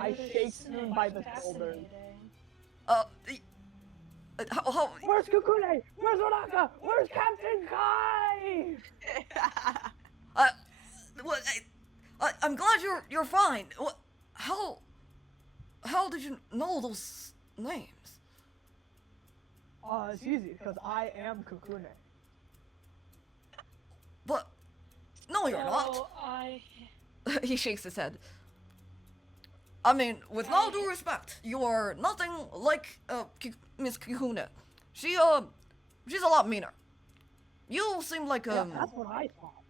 I shake Spoon by the shoulder. How? Where's Kukune? Where's Onaka? Where's Captain Kai? I'm glad you're fine. What? How did you know those names? It's easy, because I am Kukune. But, no you're not. I... He shakes his head. I mean, with all due respect, you are nothing like, Miss Kikune. She's a lot meaner. You seem like, Yeah, that's what I thought.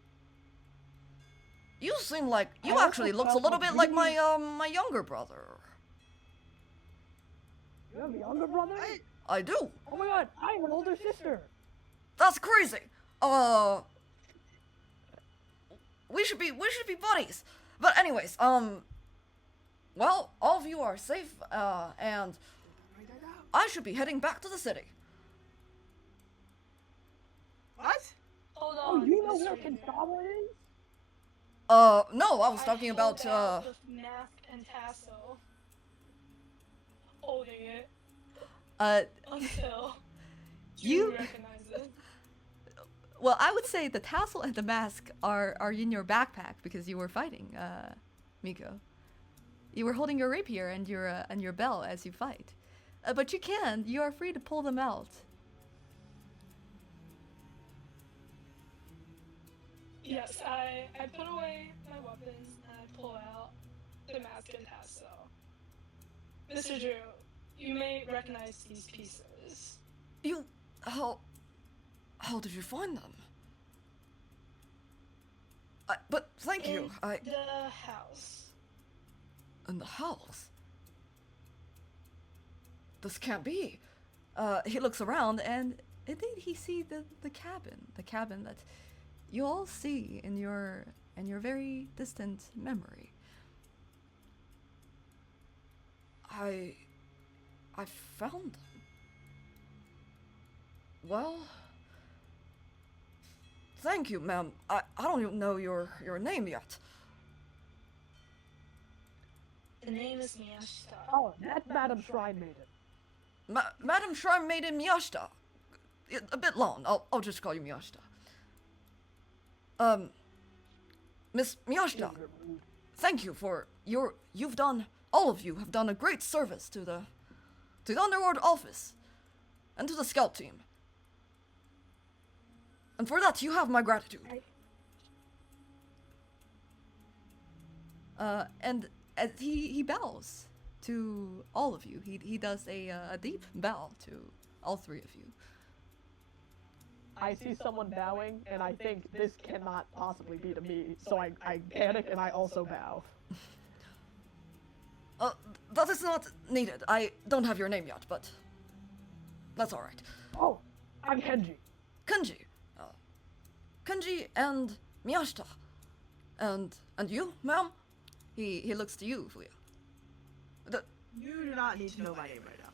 You seem like, you actually looks a little bit like my younger brother. You have a younger brother? I do. Oh my god, I have an older sister. That's crazy. We should be buddies. But anyways, well, all of you are safe, and I should be heading back to the city. What? Hold Oh, on, you know Mr. where Leader. Kinsawa is? No, I was talking about, hold out with mask and tassel. Holding it until you recognize it. Well, I would say the tassel and the mask are in your backpack because you were fighting, Miko. You were holding your rapier and your bell as you fight. But you are free to pull them out. Yes, I put away my weapons and I pull out the mask and tassel. Mr. Drew, you may recognize these pieces. How did you find them? But thank you. The house. In the house? This can't be. He looks around and indeed he sees the cabin that you all see in your very distant memory. I found them. Well, thank you, ma'am. I don't even know your name yet. The name is Miyashita. Oh, that's Madam Shrine Maiden. Madam Shrine Maiden Miyashita. A bit long. I'll just call you Miyashita. Miss Miyashita, thank you for all of you have done a great service to the Underworld office and to the scout team. And for that, you have my gratitude. And as he bows to all of you. He does a deep bow to all three of you. I see someone bowing, and I think this cannot possibly be to me, so I panic and I also bow. That is not needed. I don't have your name yet, but that's alright. Oh, I'm Kenji. Kenji. Kenji and Miyashita. And you, ma'am? He looks to you, Fuya. You do not need to know my name right now.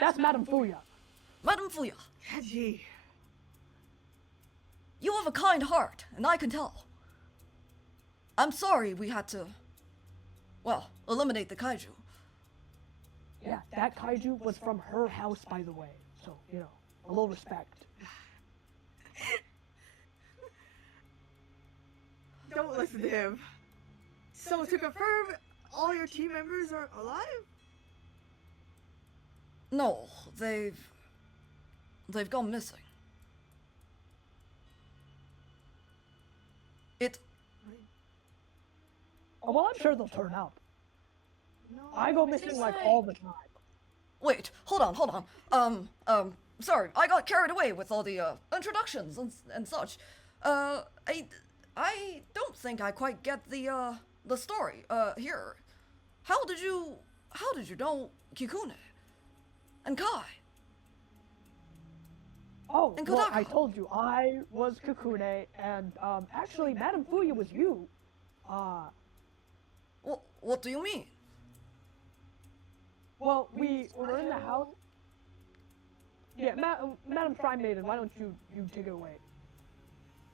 That's Madam Fuya. Madam Fuya. Kenji. You have a kind heart, and I can tell. I'm sorry we had to, well, eliminate the kaiju. Yeah, that kaiju was from her house, by the way. So, you know, a little respect. Don't listen to him. So to confirm, all your team members are alive? No, they've gone missing. Oh, well, I'm sure they'll turn up. No, I go missing like all the time. Wait, hold on. Sorry, I got carried away with all the introductions and such. I don't think I quite get the story here. How did you know Kikune and Kai? Oh, and well, Kodaka? I told you, I was Kukune, and actually, Madam Fuya was you. What do you mean? Well, we were in the house. Yeah, Madam Shrine Maiden, why don't you take it away?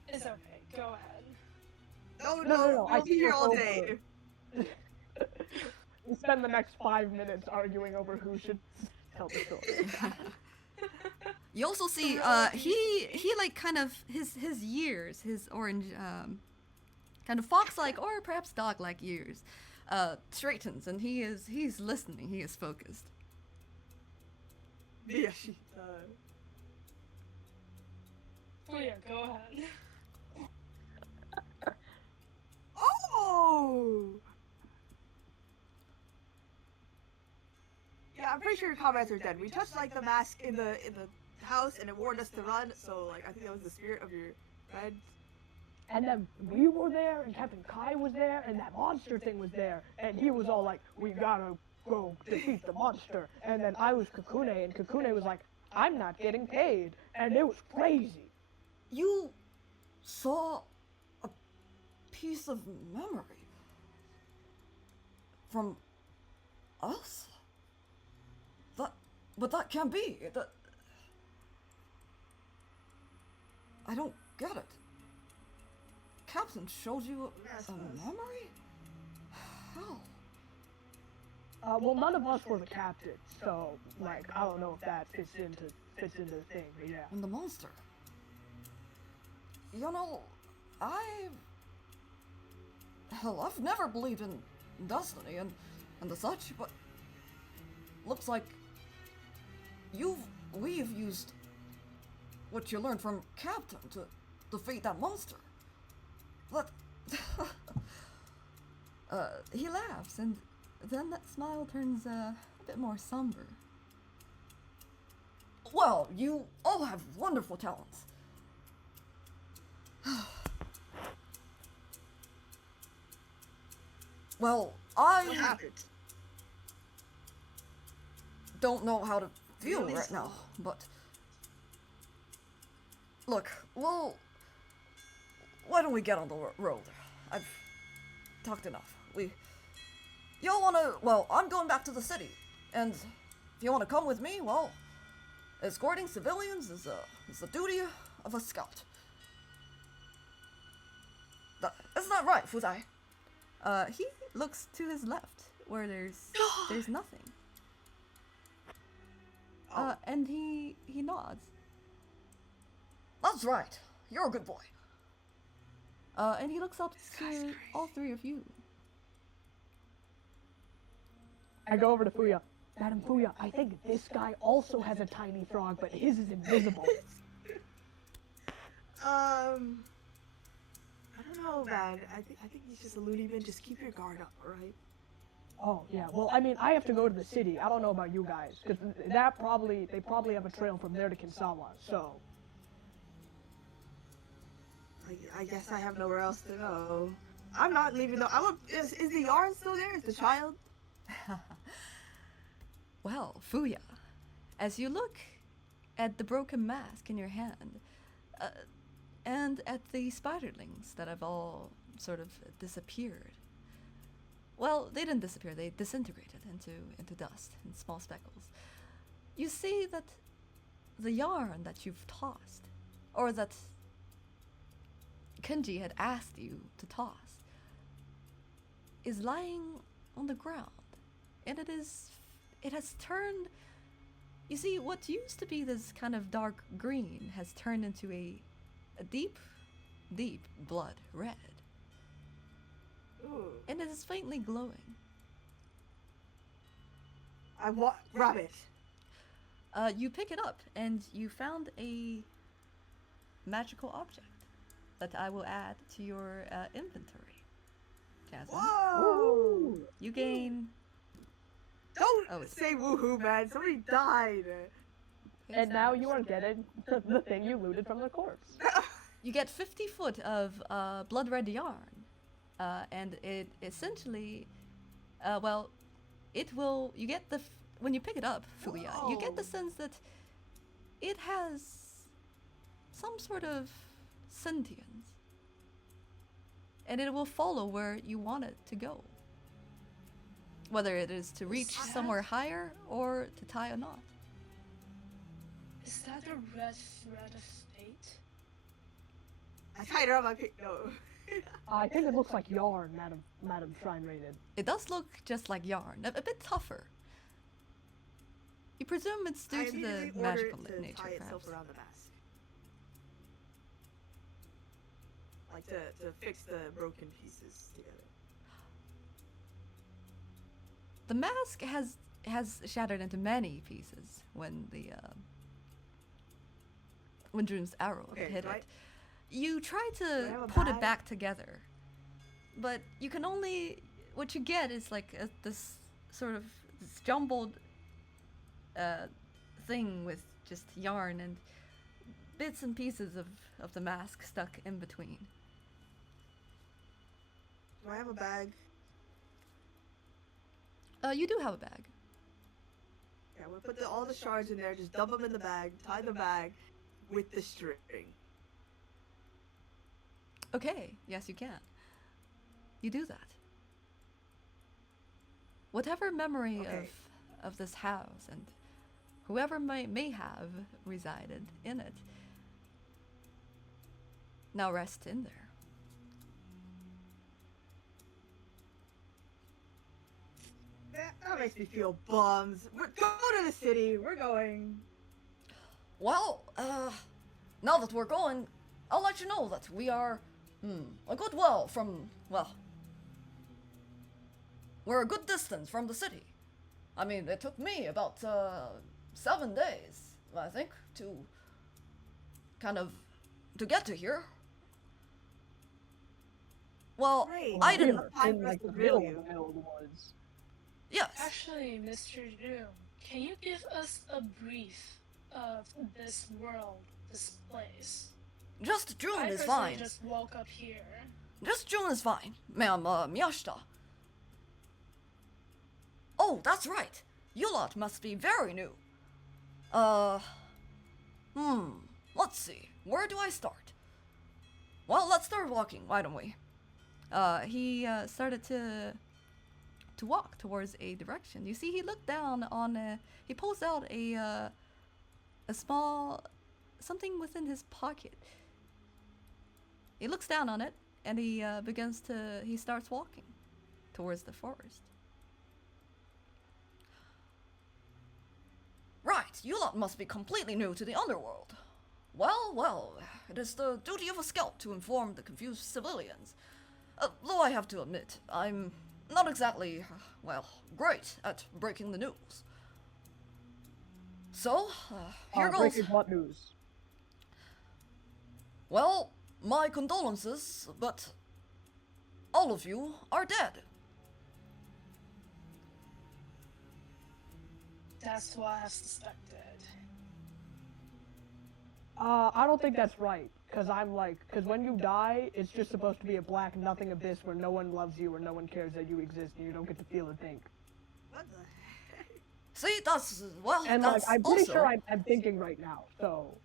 It's okay, go ahead. No, No, we'll I be see here your all phone day. We spent spend the next 5 minutes arguing over who should tell the story. You also see, he like kind of his ears, his orange, kind of fox-like or perhaps dog-like ears, straightens, and he's listening. He is focused. Yeah, she Oh yeah, go ahead. Oh! Yeah, I'm pretty sure your comrades are dead. We touched like the mask in the house and it warned us to run, so like I think that was the spirit of your friend. And then we were there, and Captain Kai was there, and that monster thing was there, and he was all like, we gotta go defeat the monster. And then I was Kakune, and Kakune was like, I'm not getting paid. And it was crazy. You saw a piece of memory from us? But that can't be. I don't get it. Captain showed you a memory? How? Well, none of us were the captain, so, like, I don't know if that fits into the thing, but yeah. And the monster. You know, I've never believed in destiny and the such, but looks like we've used what you learned from Captain to defeat that monster. That He laughs, and then that smile turns a bit more somber. Well, you all have wonderful talents. Well, I don't know how to feel right now, but look, well, why don't we get on the road? I've talked enough. Y'all wanna, well, I'm going back to the city, and if you wanna come with me, well, escorting civilians is the duty of a scout. Isn't that right, Fuzai? He looks to his left, where there's nothing. And he nods. That's right. You're a good boy. And he looks up to all three of you. I go over to Fuya. Madam Fuya, I think this guy also has a tiny frog, but his is invisible. I don't know, man. I think he's just a loony bin. Just keep your guard up, alright? Oh, yeah. Well, I mean, I have to go to the city. I don't know about you guys, because they probably have a trail from there to Kinsawa, so... I guess I have nowhere else to go. I'm not leaving though. Is the yarn still there? Is the child? Well, Fuya, as you look at the broken mask in your hand, and at the spiderlings that have all sort of disappeared. Well, they didn't disappear, they disintegrated into dust in small speckles. You see that the yarn that you've tossed, or that Kenji had asked you to toss, is lying on the ground, and it has turned, you see, what used to be this kind of dark green has turned into a deep blood red. Ooh. And it is faintly glowing. Grab it. You pick it up, and you found a magical object that I will add to your inventory, Jasmine. Whoa! You gain... Don't say woohoo, man. Somebody died. And now you are getting the thing you looted from the corpse. You get 50 foot of blood red yarn, and it essentially, well, it will, you get when you pick it up, Fuya, you get the sense that it has some sort of sentience, and it will follow where you want it to go. Whether it is to reach somewhere higher or to tie a knot. Is that a red thread of fate? I tied her up. No. I think it looks like yarn, Madam Shrine Rated. It does look just like yarn, a bit tougher. You presume it's due I to the immediately magical order it to nature, tie itself perhaps. around the mask. Like to fix the broken pieces together. The mask has shattered into many pieces when when Droom's arrow Okay, hit do I- it. You try I to have a put it bag? back together, but you can only what you get is like this sort of this jumbled thing with just yarn and bits and pieces of the mask stuck in between. Do I have a bag? You do have a bag. Yeah, we'll put all the shards in there, just dump them in the bag, tie the bag with the string. Okay, yes, you can. You do that. Whatever memory Okay. of this house and whoever may have resided in it now rest in there. That makes me feel bummed. We're going to the city. We're going. Well, now that we're going, I'll let you know that we are, a good well from, well, we're a good distance from the city. I mean, it took me about, 7 days, I think, to to get to here. Well, Great. I didn't, In like the middle of the woods. yes. Actually, Mr. Doom, can you give us a brief of this world, this place? Just June I is personally fine. just woke up here. Just June is fine, ma'am, Miyashita. Oh, that's right. You lot must be very new. Let's see. Where do I start? Well, let's start walking, why don't we? He started to walk towards a direction. You see, he looked down on. He pulls out a small something within his pocket. He looks down on it and he he starts walking towards the forest. Right, you lot must be completely new to the underworld. Well, it is the duty of a scout to inform the confused civilians. Though I have to admit, I'm not exactly, great at breaking the news. So, here goes. Breaking what news? Well, my condolences, but all of you are dead. That's why I suspected. I don't think that's right. Cause when you die, it's just supposed to be a black nothing abyss where no one loves you or no one cares that you exist and you don't get to feel or think. What the heck? See, that's And that's I'm pretty also, sure I'm thinking right now. So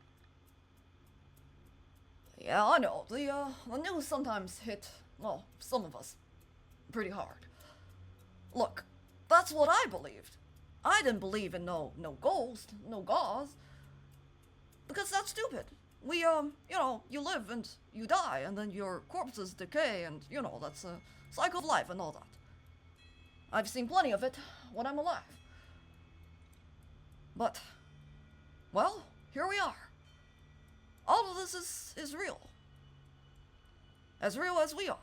Yeah, I know. The news sometimes hit, well, some of us pretty hard. Look, that's what I believed. I didn't believe in no ghost, no gauze. Because that's stupid. We, you live and you die, and then your corpses decay, and, that's a cycle of life and all that. I've seen plenty of it when I'm alive. But, well, here we are. All of this is real. As real as we are.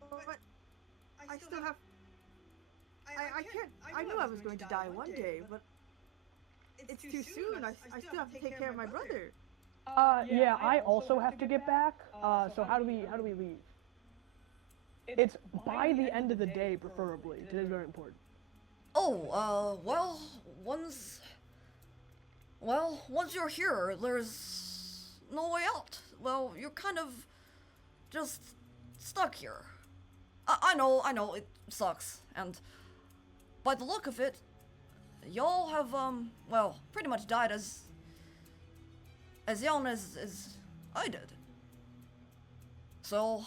But I still have. I can't. I knew I was going to die one day, but it's too soon. I still have to take care of my brother. yeah, I also have to get back. So how do we leave? It's by the end of the day, preferably. It is very important. Oh, once you're here, there's no way out. Well, you're kind of just stuck here. I know, it sucks, and by the look of it, y'all have, pretty much died as young as I did. So,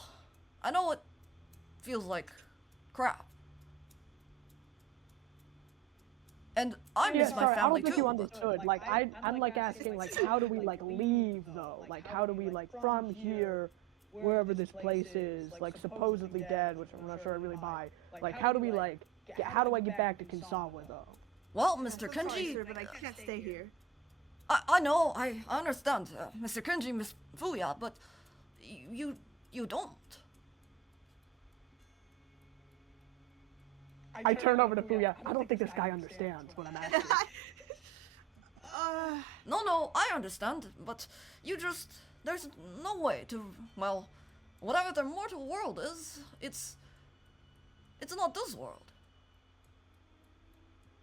I know it feels like crap. And I Yeah, miss my sorry, I family don't think too. you but- understood. Like, I'm like asking, like, how do we like leave though? Like, how do we like from here, wherever this place is, like supposedly dead, which I'm not sure I really buy. Like, how do we like, how do I get back to Kinsawa though? Well, Mr. Sorry, Kenji, sir, but I can't stay here. I know, I understand, Mr. Kenji, Miss Fuya, but you don't. I turn over to Fuya. I don't think this guy understands what I'm asking. No, I understand, but there's no way to, well, whatever the mortal world is, it's not this world.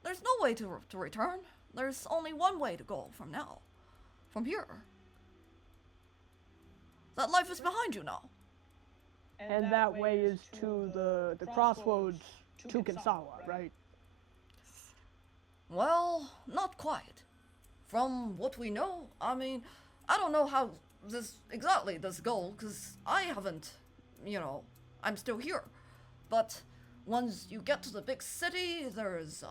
There's no way to return. There's only one way to go from now. From here. That life is behind you now. And that way is to the crossroads to Kinsawa, right? Well, not quite. From what we know, I mean, I don't know how this goal, because I haven't, I'm still here. But once you get to the big city, there's,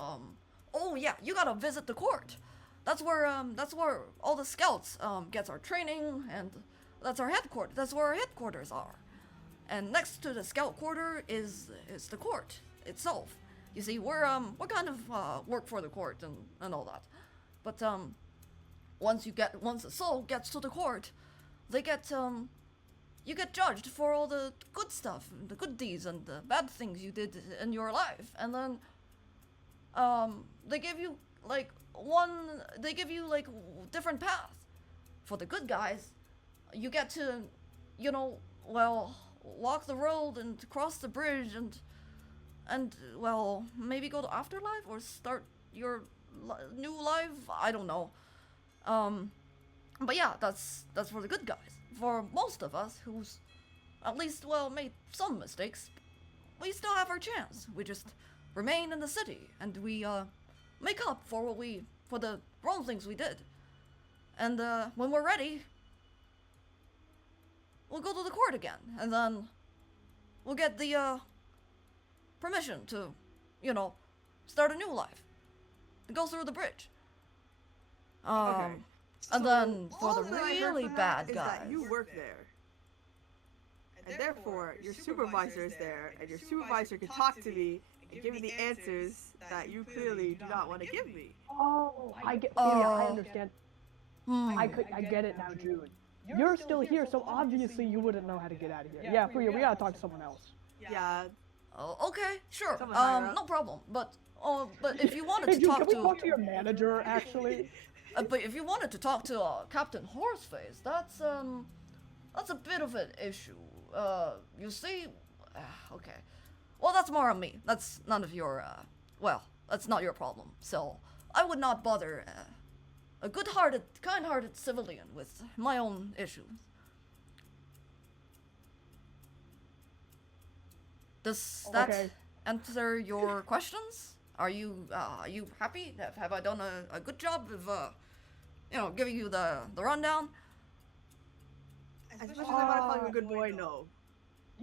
oh yeah, you gotta visit the court. That's where all the scouts, gets our training, and that's our headquarters, that's where our headquarters are. And next to the scout quarter is the court itself. You see, we're kind of, work for the court and all that. But, once the soul gets to the court, you get judged for all the good stuff, the good deeds and the bad things you did in your life. And then, they give you different paths. For the good guys, you get to, walk the road and cross the bridge and well, maybe go to afterlife or start your new life. I don't know. But yeah, that's for the good guys. For most of us who's at least, made some mistakes, we still have our chance. We just remain in the city and we make up for the wrong things we did. And when we're ready, we'll go to the court again, and then we'll get the permission to, start a new life. To go through the bridge. Okay. And then for All the that I heard really from bad that is guys. that you work there. And therefore, your supervisor is there, and your supervisor can talk to me and give me the answers that you clearly do not want to give me. Oh, I get. Oh. Yeah, I understand. I get it now, June. You're still here, so obviously you wouldn't know how to get out of here. Yeah, Fuya, we gotta talk to someone else. Yeah. Oh, okay, sure. Someone higher up. No problem. But if you wanted Hey, to June, talk can we to, talk to your manager, actually? but if you wanted to talk to Captain Horseface, that's a bit of an issue. You see, okay. Well, that's more on me. That's none of your, that's not your problem. So I would not bother a good-hearted, kind-hearted civilian with my own issues. Does that Okay. answer your questions? Are you happy? Have I done a good job of giving you the rundown? As much as I want to call you a good boy, no.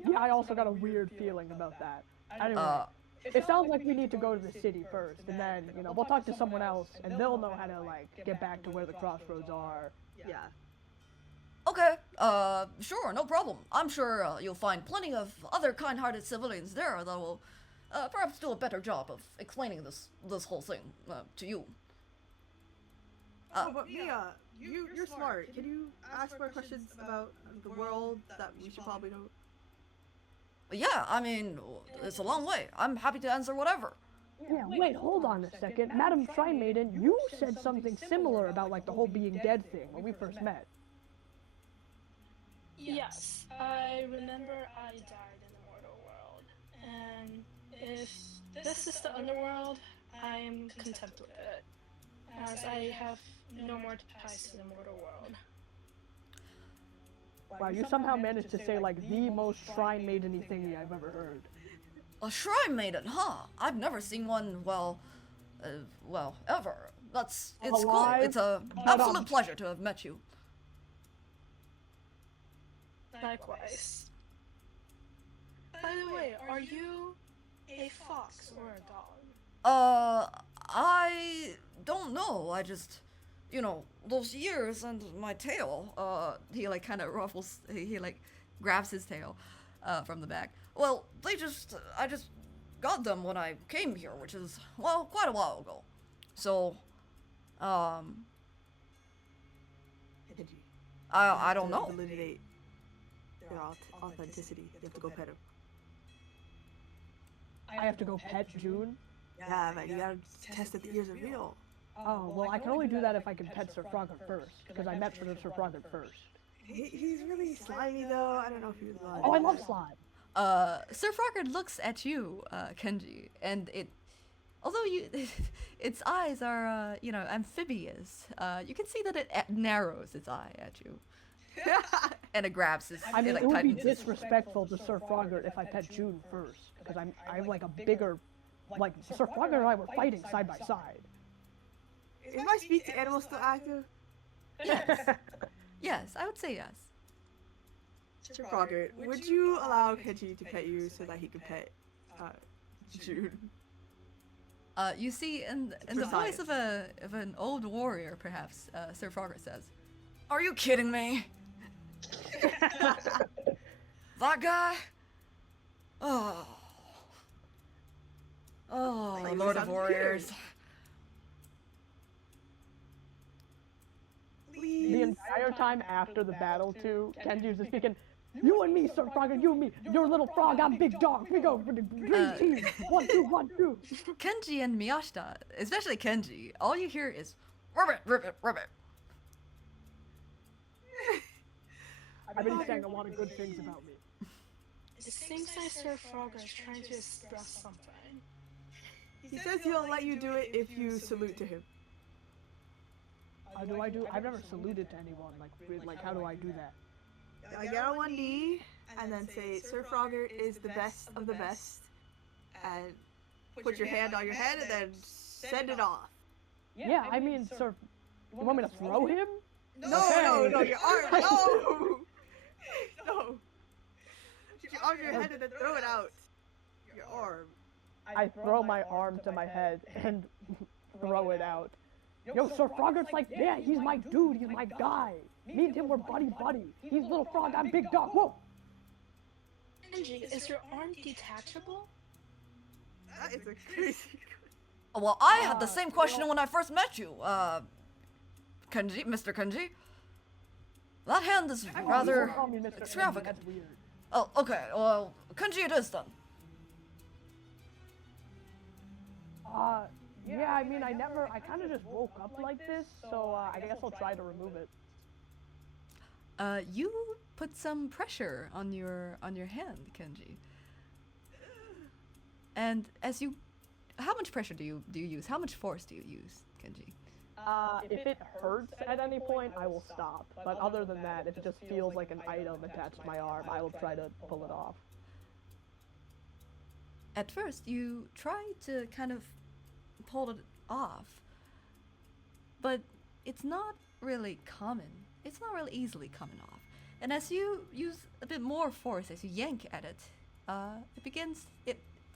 Yeah, I also got a weird feeling about that. Anyway, it sounds like we need to go to the city first, and then, we'll talk to someone else, and they'll know how to, get back to where the crossroads are. Yeah. Okay, sure, no problem. I'm sure you'll find plenty of other kind-hearted civilians there that will perhaps do a better job of explaining this whole thing to you. Oh, but Mia, you're smart. Can you ask more questions about the world that we should probably know? Yeah, I mean, it's a long way. I'm happy to answer whatever. Yeah, wait, hold on a second. Madam Shrine Maiden, you said something similar about, the whole being dead thing when we first met. Yes, I remember I died in the mortal world, and if this is the underworld, I'm content with it, as I have no more ties to the mortal world. Wow, you somehow managed to say, the most Shrine Maiden-y thing I've ever heard. A shrine maiden, huh? I've never seen one, ever. It's cool. Alive? It's a absolute pleasure to have met you. Likewise. By the way, are you a fox or a dog? I don't know. I just, those ears and my tail. He like kind of ruffles. He like grabs his tail from the back. Well, I just got them when I came here, which is, well, quite a while ago. So, Kenji, I don't to know. validate their authenticity. You have to go pet him. I have to go pet June? Yeah, man, you gotta test that the ears are real. Oh, well, I can only do that if I can pet Sir Frogger first, because I met Sir Frogger first. He's really slimy though. I don't know if he would love. Oh, I love slime. Sir Frogger looks at you, Kenji, and although its eyes are, amphibious, you can see that it narrows its eye at you. And it grabs his. I mean, like, it would be tightens his- disrespectful to Sir Frogger if I pet June first, because I'm like a bigger, like, Sir Frogger and I were fighting side by side. Is my speak to animals still active? Yes, I would say yes. Sir Frogger, would you allow Kenji to pet you so that he could pet June? You see, in the voice of an old warrior, perhaps, Sir Frogger says, Are you kidding me? That guy? Oh, Like, Lord I'm of Warriors. The entire time after the battle, too, Kenji was just speaking, you and me, Sir Frogger, you and me. You're a little frog, I'm big dog. We go for the green team. 1, 2, 1, 2. Kenji and Miyashita, especially Kenji, all you hear is, Ribbit, ribbit, ribbit. I bet he's saying a lot of good things about me. It seems like Sir Frogger is trying to express something. He says he'll let you do it if you salute to him. Do I do? I've never saluted to anyone. Like, how do I do that? I get on one knee and then say, Sir Frogger is the best of the best, and put your hand on your head and then send it off. Yeah, I mean, Sir. You want me to throw him? No, your arm, no! No! Put your arm on your head and then throw it out. Your arm. I throw my arm to my head and throw it out. Yo, Sir Frogger's like, yeah, he's my dude, he's my guy. Me and him were buddy. He's little frog, I'm big dog, whoa! Kenji, is your arm detachable? That is a crazy. Well, I had the same question when I first met you, Kenji, Mr. Kenji. That hand is rather Don't call me Mr. Kenji, extravagant. that's weird. Oh, okay, well, Kenji it is then. Yeah, I mean, I kind of just woke up like this, so I guess I'll try to remove it. you put some pressure on your hand, Kenji. And how much pressure do you use? How much force do you use, Kenji? If it hurts at any point, I will stop. But other than that, if it just feels like an item attached to my arm, I will try to pull it off. At first, you try to kind of pull it off, but it's not really common. It's not really easily coming off. And as you use a bit more force, as you yank at it,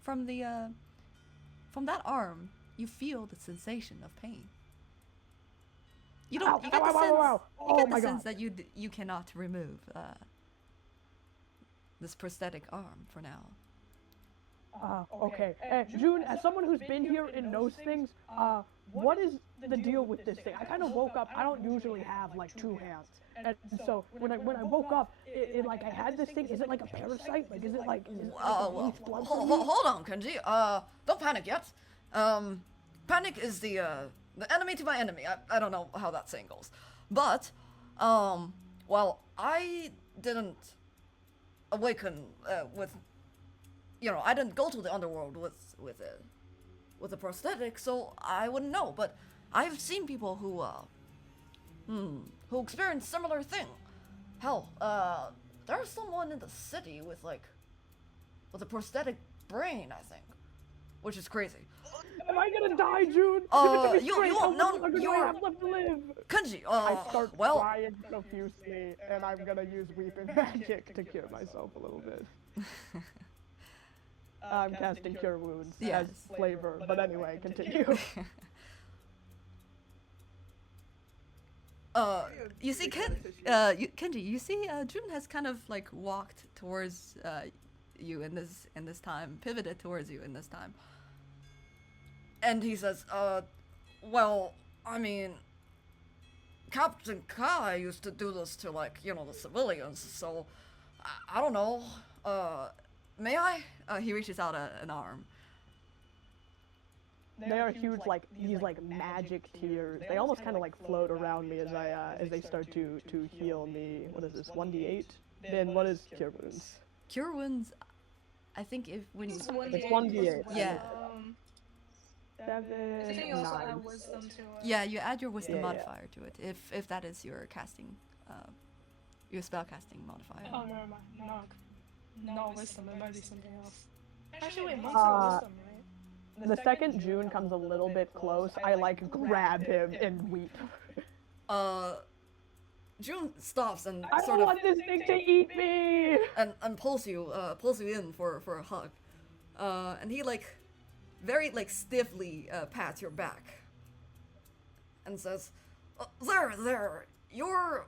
from that arm, you feel the sensation of pain. You don't. Ow, You get ow, the ow, sense. ow, ow. You Oh get my the sense God. that you cannot remove this prosthetic arm for now. Okay. June, as someone who's been here and knows things, what is the deal with this thing? I kind of woke up, I don't usually have, like, 2 hands. And so, when I woke up, it like, I had this thing, is it like a parasite? Like, is it like, Well, hold on, Kenji. Don't panic yet. Panic is the enemy to my enemy. I don't know how that saying goes. But, well, I didn't awaken with, I didn't go to the underworld with a prosthetic, so I wouldn't know. But I've seen people who experienced similar thing. Hell, there's someone in the city with a prosthetic brain, I think, which is crazy. Am I gonna die, June? You won't. No, you're have left to live. Kenji. I start Well, crying profusely, and I'm gonna use weeping magic to cure myself a little bit. I'm casting Cure Wounds Yes. as flavor, but anyway, continue. You see, Kenji, you see, Jun has kind of like walked towards you in this time, pivoted towards you in this time, And he says, well, I mean, Captain Kai used to do this to, like, you know, the civilians, so, I don't know, may I? he reaches out an arm. They are huge, like these like magic tears. They almost kind of like float around me as they start to heal me. What is this? 1d8. Then what is Cure Wounds? Cure wounds, I think if when you It's It's 1d8. Yeah. I think 7, you also 9. add wisdom to it. yeah, you add your wisdom Yeah, yeah. modifier to it if that is your casting, your spell casting modifier. Oh, never mind. Not wisdom. It might be something else. Actually, wait, monks are wisdom, right? The second June comes a little bit close, I like grab him and weep. June stops and I sort don't of want this thing to eat me. and pulls you in for a hug, and he like very like stiffly pats your back and says, there, you're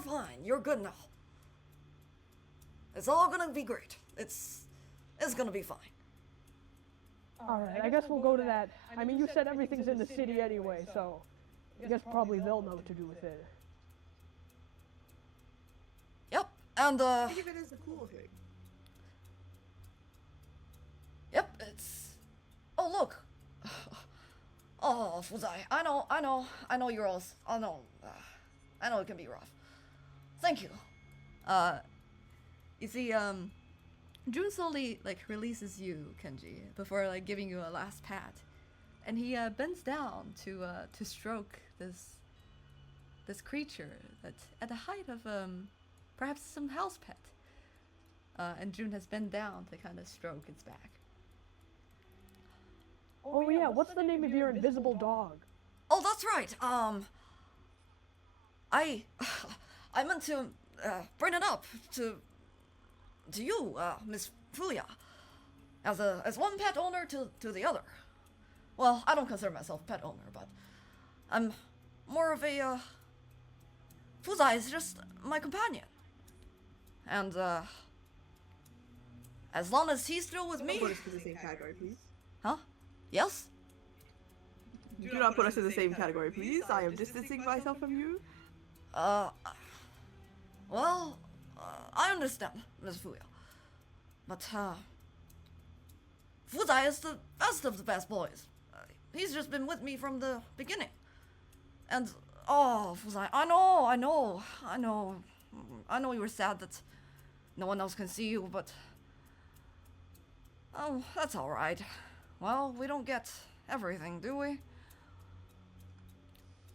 fine, you're good now. It's all gonna be great. It's gonna be fine. Alright, I guess we'll go to that. I mean, you said everything's in the city anyway, so I guess probably they'll know what to do with it. Yep, and I think it is a cool thing. yep, it's. Oh look. Oh, Fuzai, I know you're all. I know it can be rough. Thank you. You see, Jun slowly like releases you, Kenji, before like giving you a last pat, and he bends down to stroke this creature that's at the height of perhaps some house pet, and Jun has bent down to kind of stroke its back. Oh yeah, what's the name of your invisible dog? Oh, that's right. I meant to bring it up to you, Miss Fuya, as one pet owner to the other. Well, I don't consider myself pet owner, but I'm more of a Fuzai is just my companion, and as long as he's still with me, Put us in the same category, please. huh? Yes. Do not put us in the same category, please. I am distancing myself from you. Well, I understand, Miss Fuya. But, Fuzai is the best of the best boys. He's just been with me from the beginning. And, oh, Fuzai, I know you were sad that no one else can see you, but... Oh, that's alright. Well, we don't get everything, do we?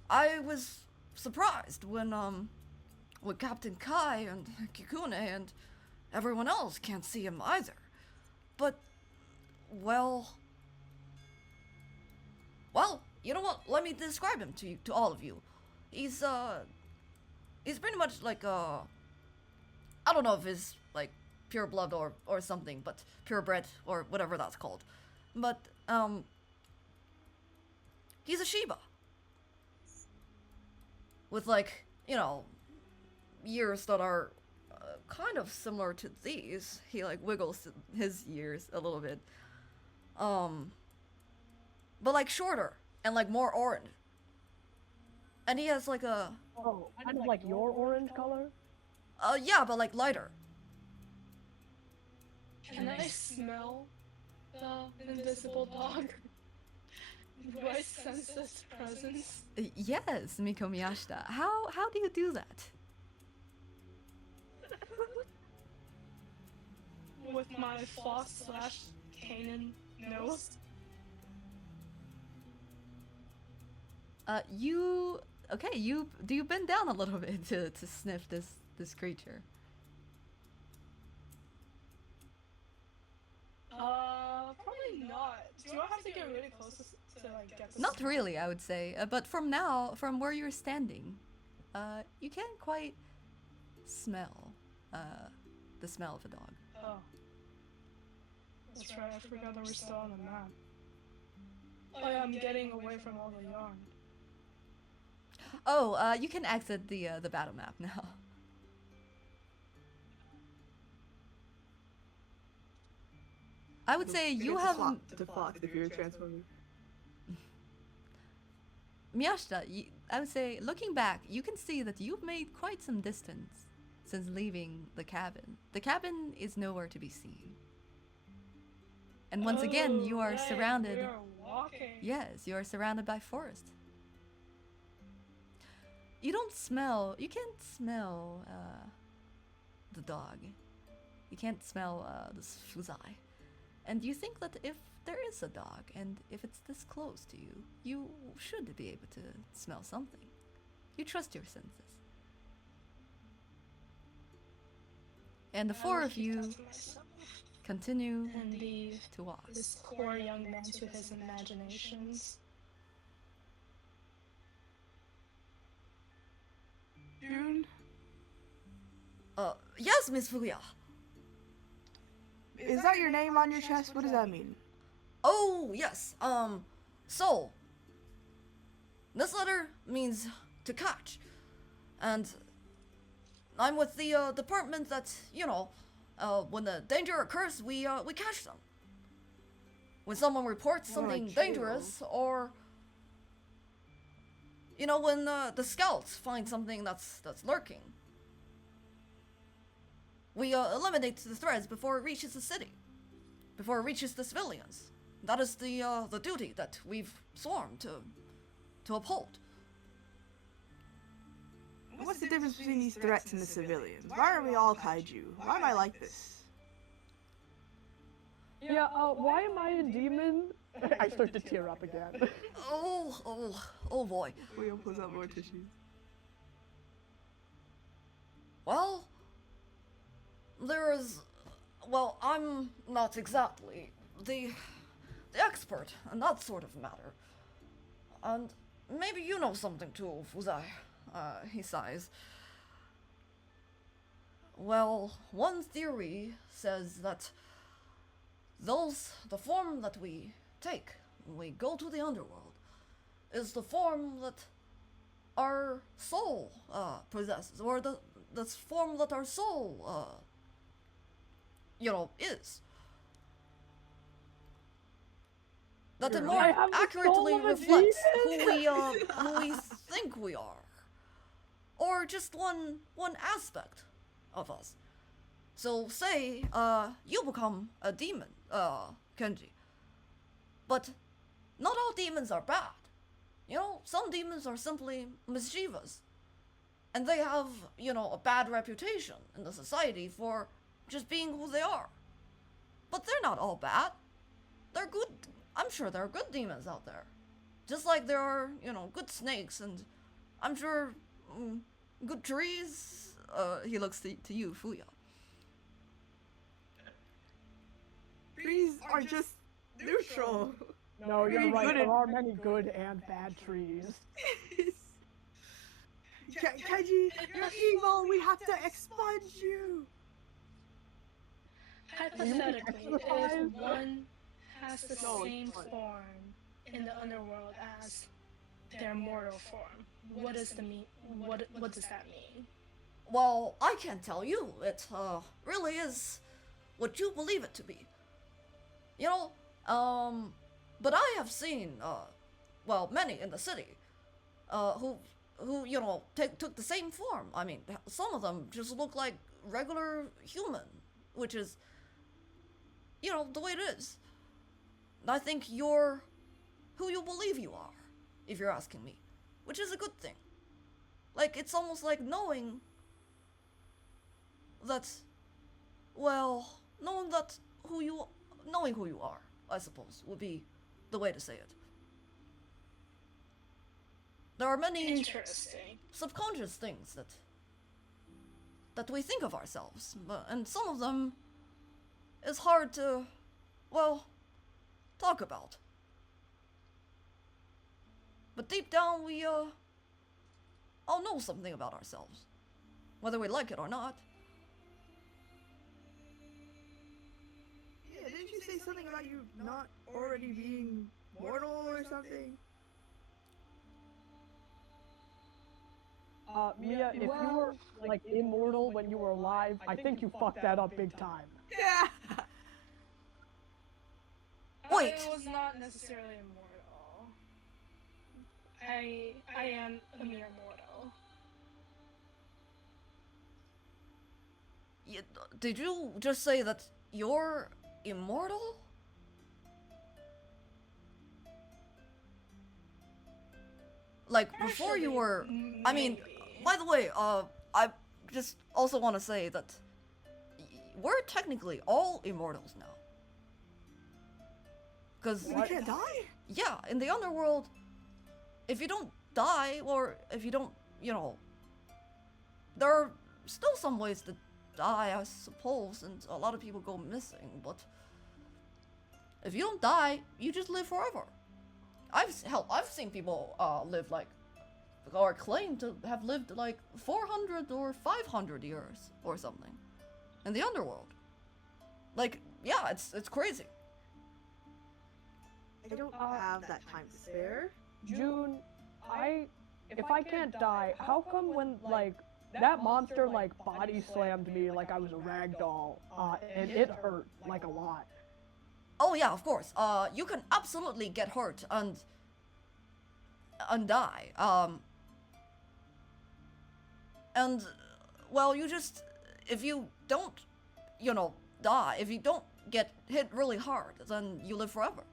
I was surprised when Captain Kai and Kikune and everyone else can't see him either. But, well, you know what? Let me describe him to all of you. He's pretty much like I don't know if it's like pure blood or something, but purebred or whatever that's called. But he's a Shiba. With like, you know, ears that are kind of similar to these. He like wiggles his ears a little bit. But like shorter and like more orange. And he has like a Oh, kind of like your orange color? yeah, but like lighter. Can I smell the invisible dog? Do I sense its presence? Yes, Miko Miyashita. How do you do that? With my fox/Kanan nose? You bend down a little bit to sniff this creature? Probably not. Do I have to get really close to like get the Not smell? really, I would say. But from where you're standing, you can't quite smell the smell of a dog. Oh. That's right, I forgot that we're still on the map. Oh yeah, I'm getting away from all the yarn. Oh, you can exit the battle map now. I would say you have to Fox if you're transforming. Miyashita. I would say, looking back, you can see that you've made quite some distance since leaving the cabin. The cabin is nowhere to be seen. And once again, you are Right, surrounded. We are walking. Yes, you are surrounded by forest. You don't smell. You can't smell the dog. You can't smell this fuzai. And you think that if there is a dog and if it's this close to you, you should be able to smell something. You trust your senses. And the four of you continue And leave to walk. this poor young man to his imaginations. June, Yes, Miss Fuya. is that your name on your chest? What does that mean? Oh, yes, so, this letter means to catch, and I'm with the, department that, you know, when the danger occurs, we catch them. When someone reports More like something jail. dangerous, or, you know, when, the scouts find something that's lurking. We, eliminate the threats before it reaches the city. Before it reaches the civilians. That is the duty that we've sworn to uphold. What's the difference between these threats and the civilians? Why are we all kaiju? Why am I like this? Yeah, why am I a demon? I start to tear up again. Oh boy. We'll pulls out more tissues. Well, well, I'm not exactly the expert in that sort of matter. And maybe you know something too, Fuzai. He sighs. Well, one theory says that the form that we take when we go to the underworld is the form that our soul possesses, or the form that our soul is. That it more I have the accurately soul of a reflects demon? who we think we are, or just one aspect of us. So say you become a demon, Kenji, but not all demons are bad. You know, some demons are simply mischievous, and they have, you know, a bad reputation in the society for just being who they are. But they're not all bad. They're good. I'm sure there are good demons out there. Just like there are, you know, good snakes, and I'm sure good trees. He looks to you, Fuya. Trees are just neutral. No, you're Very right. good There at- are many good and bad trees. Kenji, you're evil. We have to expunge you. Hypothetically, if one has the No, same it's fine. form in the underworld as their mortal form, what does that mean? Well, I can't tell you. It really is what you believe it to be. You know, but I have seen, many in the city, who you know, took the same form. I mean, some of them just look like regular human, which is, you know, the way it is. I think you're who you believe you are, if you're asking me, which is a good thing. Like, it's almost like knowing who you are, I suppose, would be the way to say it. There are many Interesting. subconscious things that we think of ourselves, and some of them is hard to, well, talk about. But deep down, we all know something about ourselves, whether we like it or not. Yeah, didn't you say something about you not already being mortal or something? Mia, if you were like immortal when you were alive, I think you fucked that up big time. Yeah. Wait. I was not necessarily immortal. I am a mere mortal. Did you just say that you're immortal? Like, before you Actually, were... I mean, maybe. by the way, I just also want to say that we're technically all immortals now. Because, We can't die? yeah, in the underworld, if you don't die, or if you don't, you know... There are still some ways to die, I suppose, and a lot of people go missing, but... If you don't die, you just live forever. I've seen people live like, or claim to have lived like 400 or 500 years or something in the underworld. Like, yeah, it's crazy. I don't have that time to spare. June, if I can't die, how come when like that monster like body slammed me like I was a rag doll, and it hurt like a lot. Oh yeah, of course. You can absolutely get hurt and die. And well, you just, if you don't, you know, die, if you don't get hit really hard, then you live forever.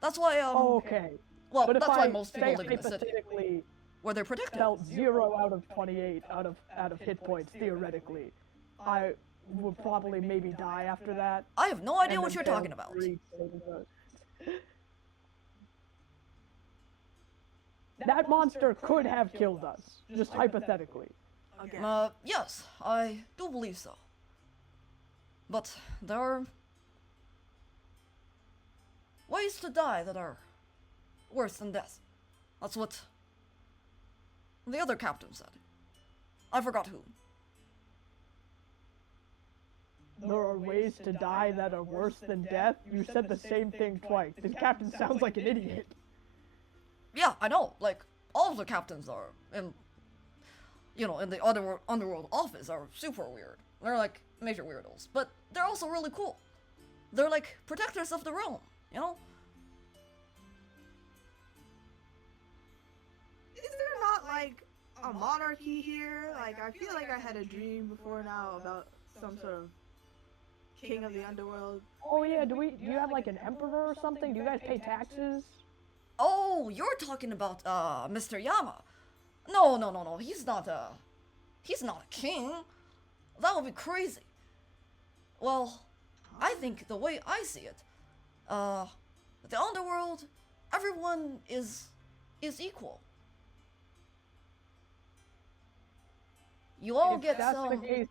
That's why Okay. well, But if that's why I most say people live in the city hypothetically where they're protected. dealt 0 out of 28 out of hit points theoretically, I would probably maybe die after that. I have no idea and what then you're fail talking about. 3 saving throws. That monster could have killed us, just hypothetically. Again. Yes, I do believe so. But there are ways to die that are worse than death. That's what the other captain said. I forgot who. There are ways to die that are worse than death. You said the same thing twice. The captain sounds like an idiot. Yeah, I know. Like, all of the captains are in, you know, in the underworld office are super weird. They're like major weirdos, but they're also really cool. They're like protectors of the realm, you know? Is there not like a monarchy here? Like, I feel like I had a dream before now about some sort of king of the underworld. Oh yeah, do you have like an emperor or something? Do you guys pay taxes? Oh, you're talking about, Mr. Yama. No, he's not a king. That would be crazy. Well, I think the way I see it, the underworld, everyone is equal. You all If get that's some, the case,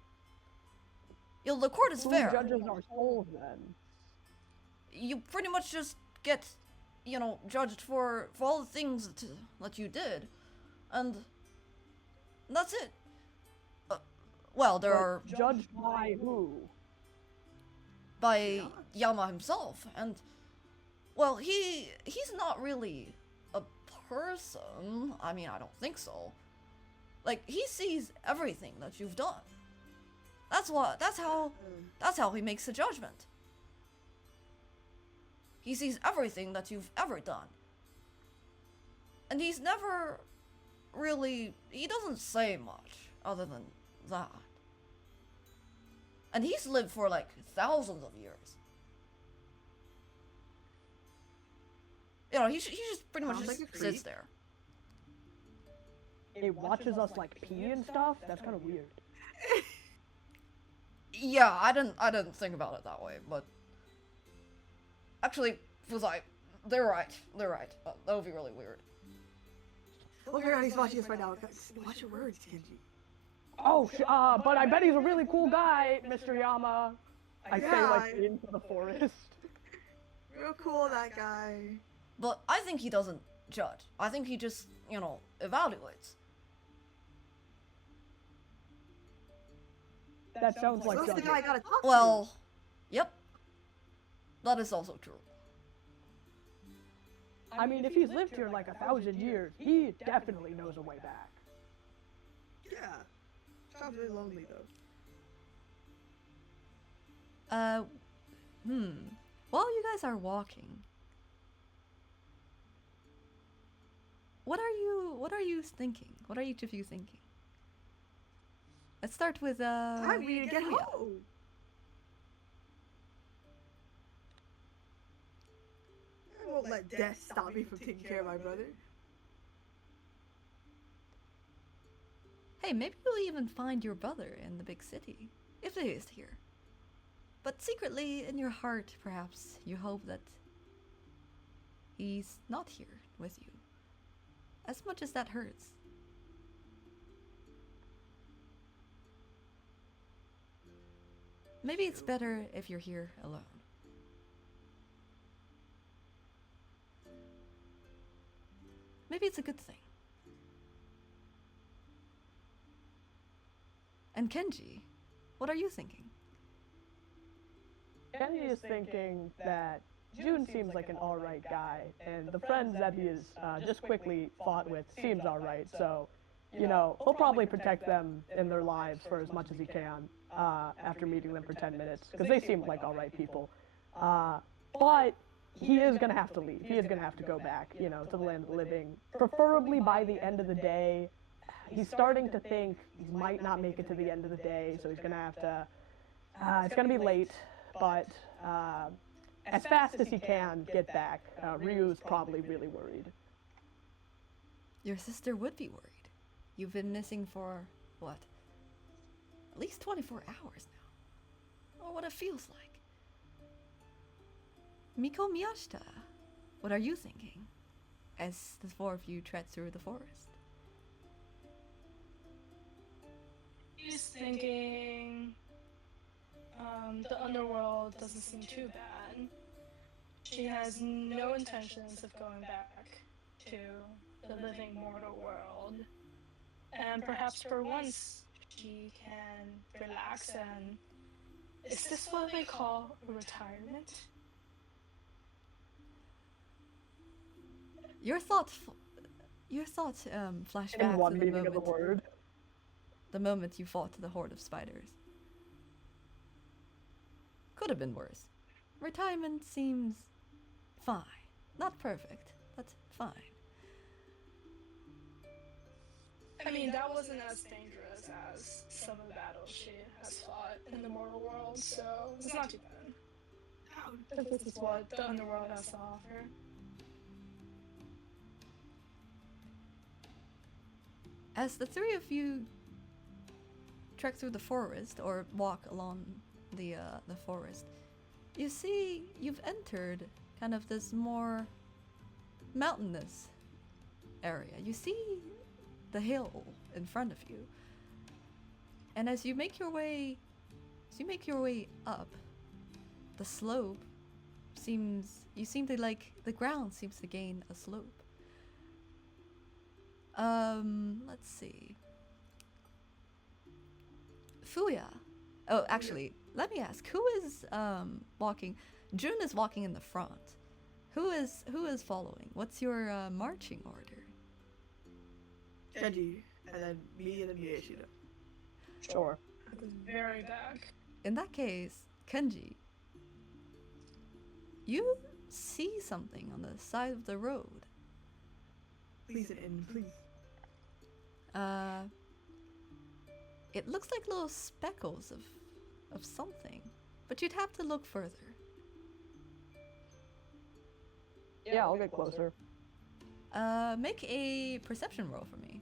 you know, the court is who fair. judges our souls then? You pretty much just get, you know, judged for all the things that you did, and that's it. Well, there But are judged by who? by Yama himself, and well, he's not really a person. I mean, I don't think so. Like, he sees everything that you've done. That's how he makes a judgment. He sees everything that you've ever done. And he's never really, he doesn't say much other than that. And he's lived for like thousands of years. You know, he just pretty much Sounds just like a sits creep. there. It watches us like pee and stuff? That's kind of weird. Yeah, I didn't think about it that way, but actually, Fuzai, they're right. That would be really weird. Oh my god, he's watching us right now. Watch your words, Kenji. Oh, but I bet he's a really cool guy, Mr. Yama. I say like Yeah. into the forest. Real cool, that guy. But I think he doesn't judge. I think he just, you know, evaluates. That sounds like That's the judging. guy I gotta talk to. Well, yep. That is also true. I mean, if he's lived here like 1,000 years, he definitely knows a way back. Yeah. Sounds really lonely though. While you guys are walking, what are you thinking? What are each of you thinking? Let's start with I need to get Fuya. home. I won't let death stop me from taking care of my brother. Hey, maybe you'll even find your brother in the big city, if he is here. But secretly, in your heart, perhaps, you hope that he's not here with you. As much as that hurts. Maybe it's better if you're here alone. Maybe it's a good thing. And Kenji, what are you thinking? Kenji is thinking that June seems like an alright guy, and the friends that he has just quickly fought with seems alright, so, you know, he'll probably protect them in their lives for as much as he can after meeting them for 10 minutes, because they seem like alright people. But he is going to have to leave. He is going to have to go back, you know, to the land of the living, preferably by the end of the day. He's starting to think he might not make it to the end of the day, so he's going to have to, it's going to be late, but as fast as he can get back. Ryu's probably really worried. Your sister would be worried. You've been missing for, what? At least 24 hours now. Or what it feels like. Miko Miyashita, what are you thinking as the four of you tread through the forest? He's thinking the underworld doesn't seem too bad. She has no intentions of going back to the living mortal world. And perhaps for once she can relax and... Is this what they call a retirement? Your thought flash In back one to the meaning of the word. moment you fought the horde of spiders. Could have been worse. Retirement seems fine. Not perfect, but fine. I mean, that wasn't as dangerous as some of the battles she has fought in the mortal world, so it's not too bad. If this is what the underworld has to offer. As the three of you trek through the forest or walk along the forest, you see you've entered kind of this more mountainous area. You see the hill in front of you, and as you make your way up, the slope the ground seems to gain a slope. Let's see. Fuya. Oh, actually, let me ask, who is walking? June is walking in the front. Who is following? What's your marching order? Kenji, and then me and then Miyashita. Sure. It was very back. In that case, Kenji, you see something on the side of the road. Please, and please. It looks like little speckles of something, but you'd have to look further. Yeah, I'll get closer. Make a perception roll for me.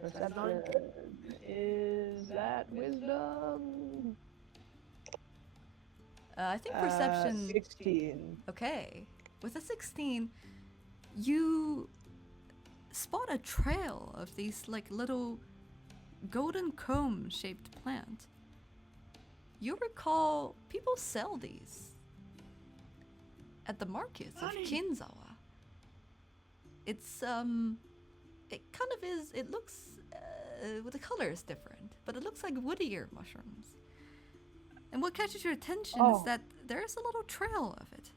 Perception. Is that wisdom? I think perception... 16. Okay. With a 16, you spot a trail of these like little golden comb-shaped plant. You recall people sell these at the markets of Kinzawa. It's it kind of is. It looks the color is different, but it looks like woodier mushrooms. And what catches your attention Oh. is that there's a little trail of it.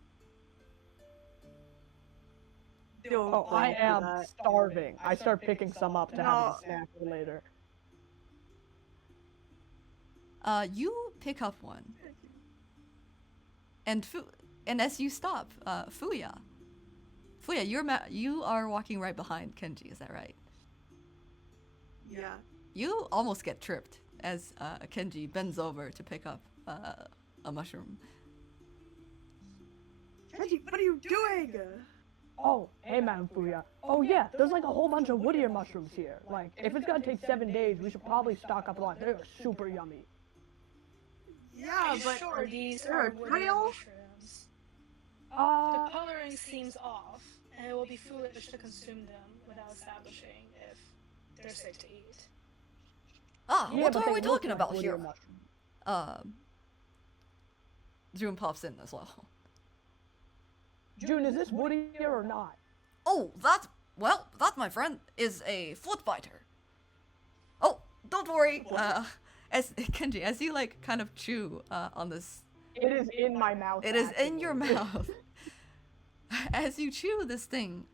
Don't Oh, I fall for am that. starving. I start picking some up to have No. as a snack for later. You pick up one. And as you stop, Fuya, you are walking right behind Kenji, is that right? Yeah. You almost get tripped as Kenji bends over to pick up a mushroom. Kenji, what are you doing? Oh, hey, Madam Fuya. Oh, yeah, there's like a whole bunch of wood ear mushrooms here. Like, if it's gonna take 7 days, we should probably stock up a lot. They're super yummy. Yeah, Are you but sure these there are a wooden trail? mushrooms? The Uh, coloring seems off, and it will be foolish to consume them without establishing if they're safe to eat. Ah, yeah, what but are they we look talking like about wood ear here? mushrooms. June pops in as well. June, is this wood ear or not? Oh, that, my friend, is a foot biter. Oh, don't worry. As Kenji, as you like kind of chew on this, It is in my mouth. it is in your actively. mouth. As you chew this thing,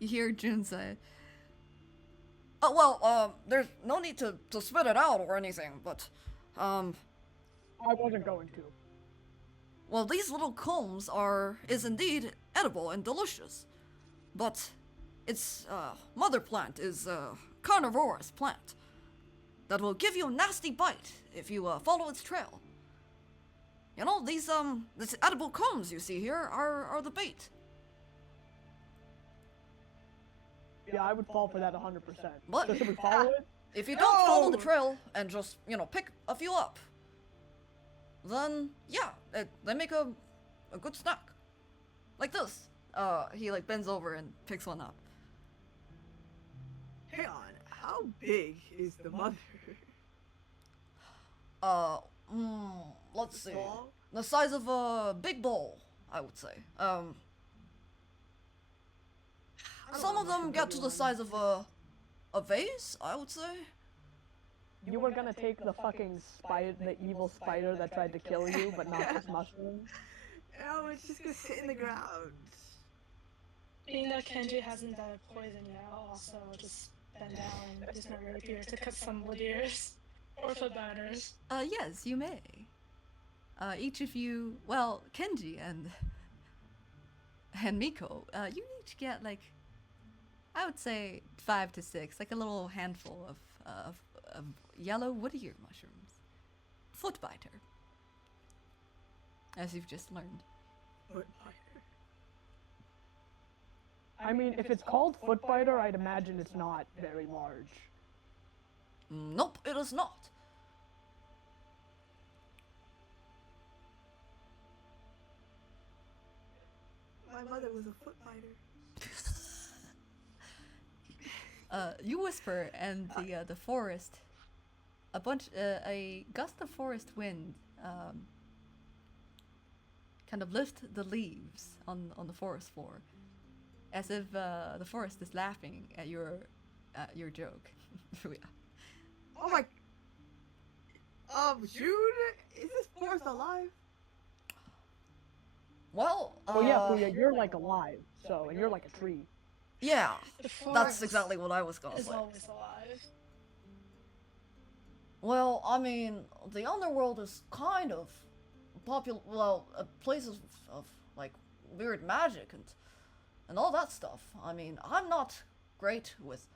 you hear June say, Oh, well, there's no need to spit it out or anything, but, I wasn't going to. well, these little combs is indeed edible and delicious. But its mother plant is a carnivorous plant that will give you a nasty bite if you follow its trail. You know, these edible combs you see here are the bait. Yeah, I would fall for that 100%. What? So should we follow it? If you don't follow the No! trail and just, pick a few up, then, yeah, they make a good snack. Like this. He, like, bends over and picks one up. Hang on, how big is the mother? Let's see. Small? The size of a big bowl, I would say. Some of them get to the size of a vase, I would say. You were gonna take the fucking spider, the evil spider that tried to kill you, but not this mushroom? No, it's just gonna sit in the ground. Being that Kenji hasn't died of poison yet, I'll also just bend down and use my rapier to cut some wood ears or foot biters. yes, you may. Each of you, well, Kenji and Miko, you each get like, I would say 5 to 6, like a little handful of yellow wood ear mushrooms. Foot biter. As you've just learned. But I mean, if it's called foot biter, I'd imagine it's not very large. Nope, it is not. my mother was a foot biter. You whisper, and the forest, a gust of forest wind, kind of lift the leaves on the forest floor, as if the forest is laughing at your joke. Fuya. Oh my. June, is this forest alive? Well, Oh yeah, Fuya, you're like alive, so, and you're like a tree. yeah, The that's forest exactly what I was gonna is say. always alive. Well, I mean, the underworld is kind of popular. Well, places of like weird magic and all that stuff. I mean, I'm not great with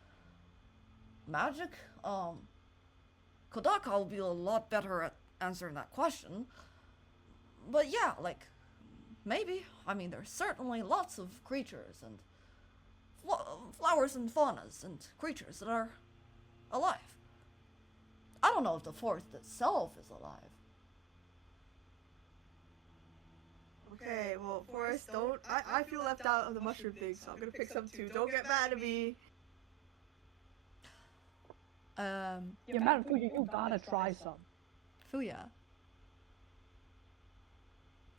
magic. Kodaka will be a lot better at answering that question. But yeah, like maybe. I mean, there's certainly lots of creatures and flowers and faunas and creatures that are alive. I don't know if the forest itself is alive. Okay, well, Forrest, don't. I feel left out of the mushroom thing, so I'm gonna pick some too. Don't get mad at me. Yeah, Madam Fuya, you gotta try some. Fuya.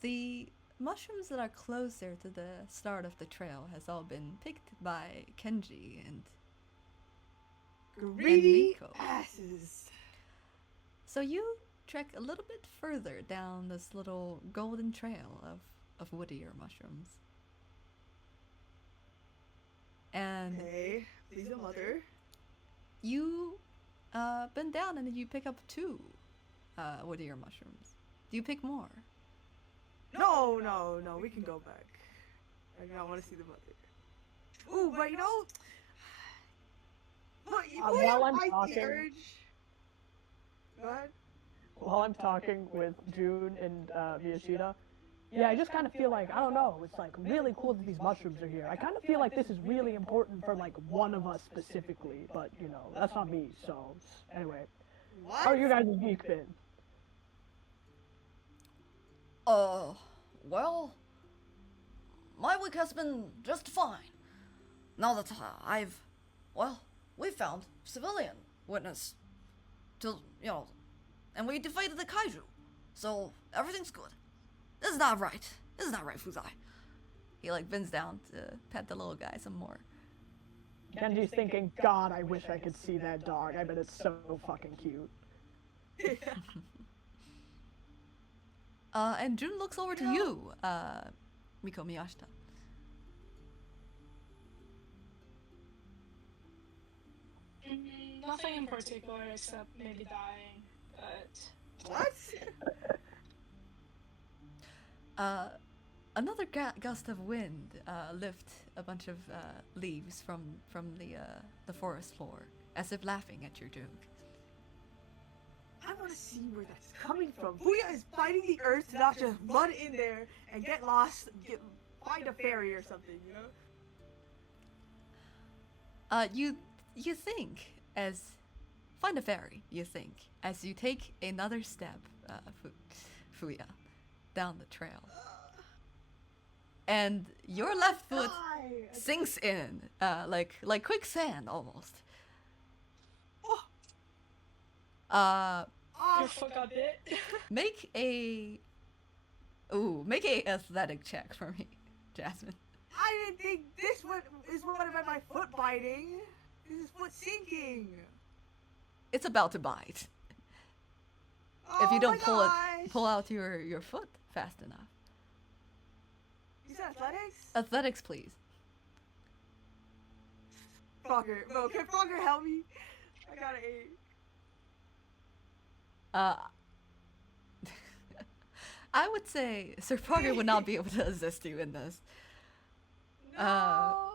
The mushrooms that are closer to the start of the trail has all been picked by Kenji and Greedy Miko. asses. so you trek a little bit further down this little golden trail of wood ear mushrooms. And Hey, please, your mother. you bend down and you pick up 2 wood ear mushrooms. Do you pick more? No, we can go back. I don't want to see the mother. Ooh, but you know, look, you while I'm fight the talking- urge. Go ahead. While I'm talking with June and Miyashita, yeah, I just kind of feel like, I don't know, it's like really cool that these mushrooms are here. I kind of feel like this is really important for like one of us specifically, but you know, that's not me, so anyway. What? How are you guys' week been? Well, my week has been just fine. Now that we found civilian witness to, and we defeated the kaiju. So, everything's good. This is not right, Fuzai. He like bends down to pet the little guy some more. Kenji's thinking, God, I wish I could see that dog. I bet it's so fucking cute. And June looks over to you, Miko Miyashita. Nothing in particular except maybe dying, but What? Another gust of wind lift a bunch of leaves from the forest floor, as if laughing at your joke. I want to see where that's coming from. Fuya is fighting the earth to not just run in there and get lost, find a ferry or something, you know? You think find a ferry. You think as you take another step, Fuya, down the trail, and your left foot sinks in, like quicksand almost. your foot got bit. Make a athletic check for me, Jasmine. I didn't think this one is what about my foot biting. This is foot sinking. It's about to bite. Oh If you don't my pull gosh. out your foot fast enough. You said athletics? Athletics, please. Frogger. No, can Frogger help me? I got an 8. I would say Sir Frogger would not be able to assist you in this. No.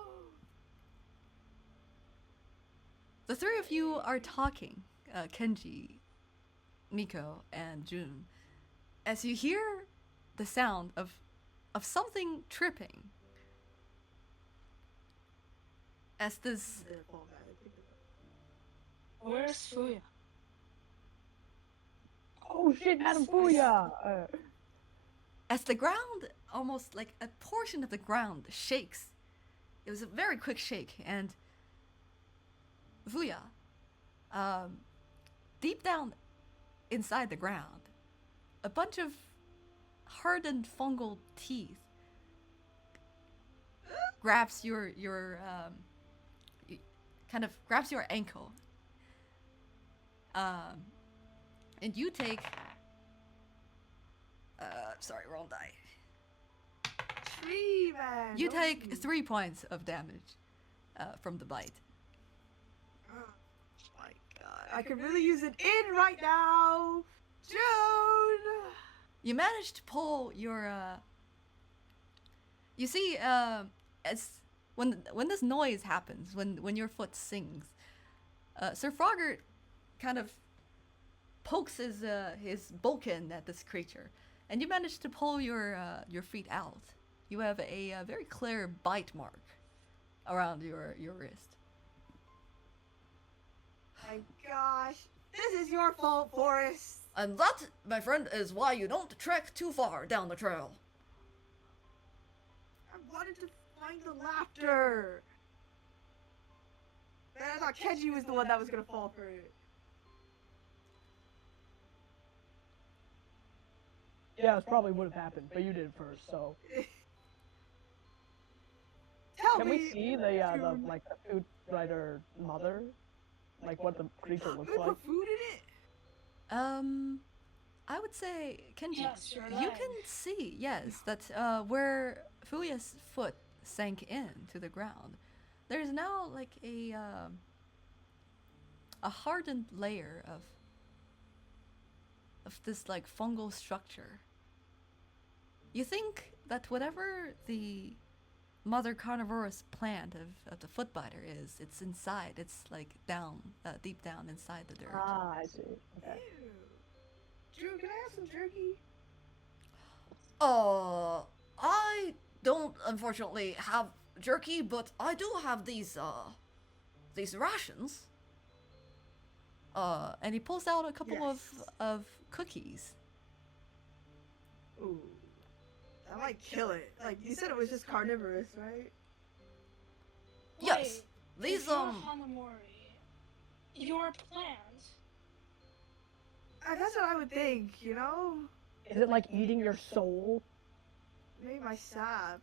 The 3 of you are talking, Kenji, Miko, and June, as you hear the sound of something tripping. As this Where's Fuya? Oh shit, Madam Fuya! as the ground, almost like a portion of the ground shakes. It was a very quick shake, and Fuya, deep down inside the ground, a bunch of hardened fungal teeth grabs kind of grabs your ankle, and you take sorry, wrong die. Tree man. You don't take you? 3 points of damage from the bite. Oh my god. I could really use an in right now. June. You manage to pull your you see as when this noise happens, when your foot sings, Sir Frogger kind of pokes his bulkin at this creature, and you manage to pull your feet out. You have a very clear bite mark around your wrist. My gosh. This is your fault, Forrest. And that, my friend, is why you don't trek too far down the trail. I wanted to find the laughter. Man, I thought Kenji was the one that was gonna fall for it. Yeah, it probably would have happened, but you did it first, so. Tell Can me. we see the food writer mother? Like what the creature looks We like? put food in it. I would say, Kenji, Yes, you're you right. can see, yes, that where Fuya's foot sank in to the ground, there's now like a hardened layer of this like fungal structure. You think that whatever the mother carnivorous plant of the foot biter is, it's inside. It's like down, deep down inside the dirt. Ah, I see. Okay. Ew. Drew, can I have some jerky? I don't unfortunately have jerky, but I do have these rations. And he pulls out a couple Yes. of cookies. Ooh. That might kill it. Like, you said it was just carnivorous, right? Yes, Wait, these if you're Hanamori, your plant. That's what I would think, you know? Is it like eating your soul? Maybe my sap.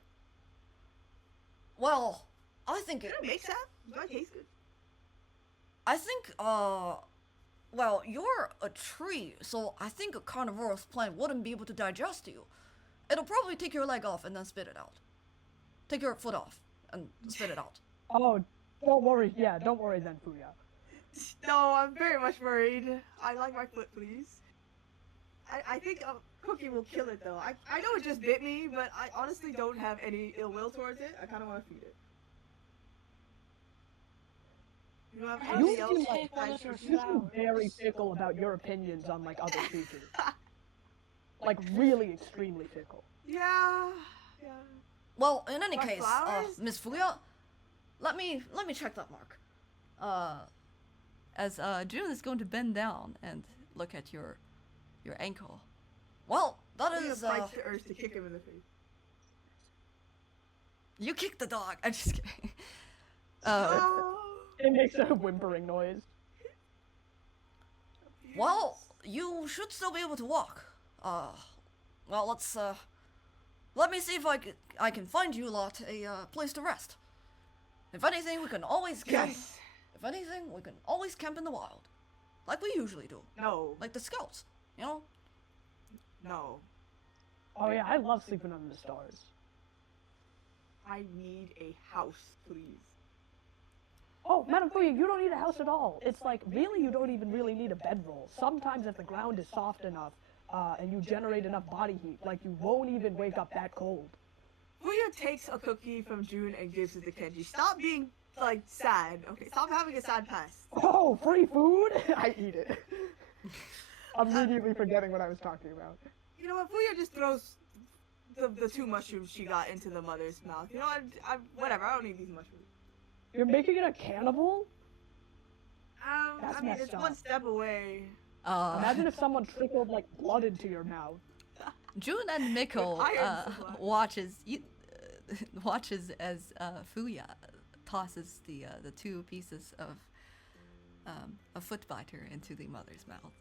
well, I think Can I make sap? Do I taste good? I think well, you're a tree, so I think a carnivorous plant wouldn't be able to digest you. It'll probably take your leg off and then spit it out. Take your foot off and spit it out. Oh, don't worry. Yeah, don't worry then, Fuya. No, I'm very much worried. I like my foot, please. I think a cookie will kill it, though. I know it just bit me, but I honestly don't have any ill will towards it. I kind of want to feed it. You don't have How anything did else? you take one of your You seem very flowers? fickle about your opinions on like other creatures. Like really extremely fickle. Yeah. Yeah. Well, in any My case, flowers? Miss Fuya, let me check that mark. As June is going to bend down and look at your ankle. Well, that Leah is bites the urge to kick him in the face. You kicked the dog. I'm just kidding. Oh. It makes a whimpering noise. well, you should still be able to walk. Well, let me see if I can find you lot a place to rest. If anything, we can always camp. Yes. If anything, we can always camp in the wild, like we usually do, No. like the scouts. You know. No. Oh yeah, I love sleeping under the stars. I need a house, please. Oh, Madam Fuya, you don't need a house at all. It's like, really, you don't even really need a bedroll. Sometimes if the ground is soft enough, and you generate enough body heat, like you won't even wake up that cold. Fuya takes a cookie from June and gives it to Kenji. Stop being, like, sad. Okay, stop having a sad past. Oh, free food? I eat it. Immediately forgetting what I was talking about. You know what? Fuya just throws the two mushrooms she got into the mother's mouth. You know what? Whatever. I don't need these mushrooms. You're making it a cannibal? That's I mean, messed it's up. one step away. Imagine if someone trickled like blood into your mouth. June and Miko iron supply. watches as Fuya tosses the two pieces of a foot biter into the mother's mouth.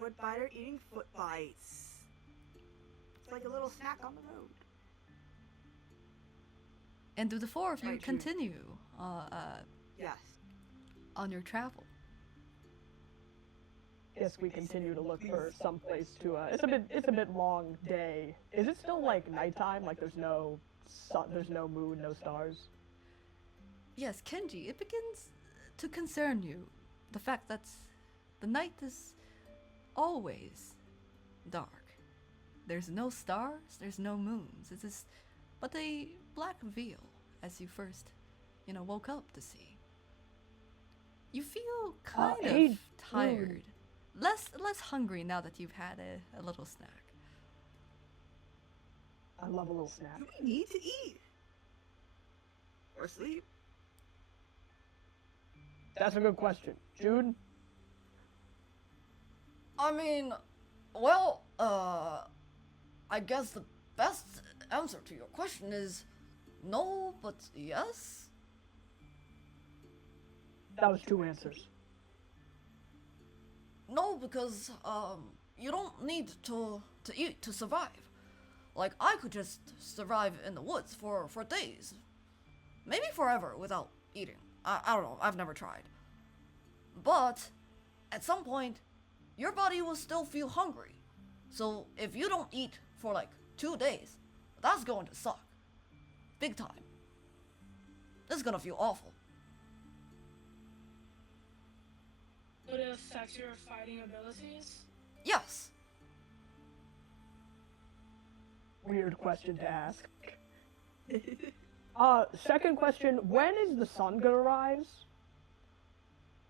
Foot biter eating foot bites. It's like a little snack on the road. And do the four of you Right, June. continue Yes. on your travel? Yes, we continue to look for some place to. It's a bit long day. Is it still like nighttime? Like there's no sun, there's no moon, no stars. Yes, Kenji, it begins to concern you. The fact that the night is always dark. There's no stars, there's no moons. It is but a black veil as you first, woke up to see. You feel kind hey, of tired. Less hungry now that you've had a little snack. I love a little snack. Do we need to eat? Or sleep? That's a good question, Jude. I mean, well, I guess the best answer to your question is no, but yes. That was two answers. No, because you don't need to eat to survive. Like I could just survive in the woods for days, maybe forever without eating. I don't know. I've never tried. But at some point, your body will still feel hungry. So if you don't eat for like 2 days, that's going to suck. Big time. This is gonna feel awful. Would it affect your fighting abilities? Yes. Weird question to ask. Second question, when is the sun gonna rise?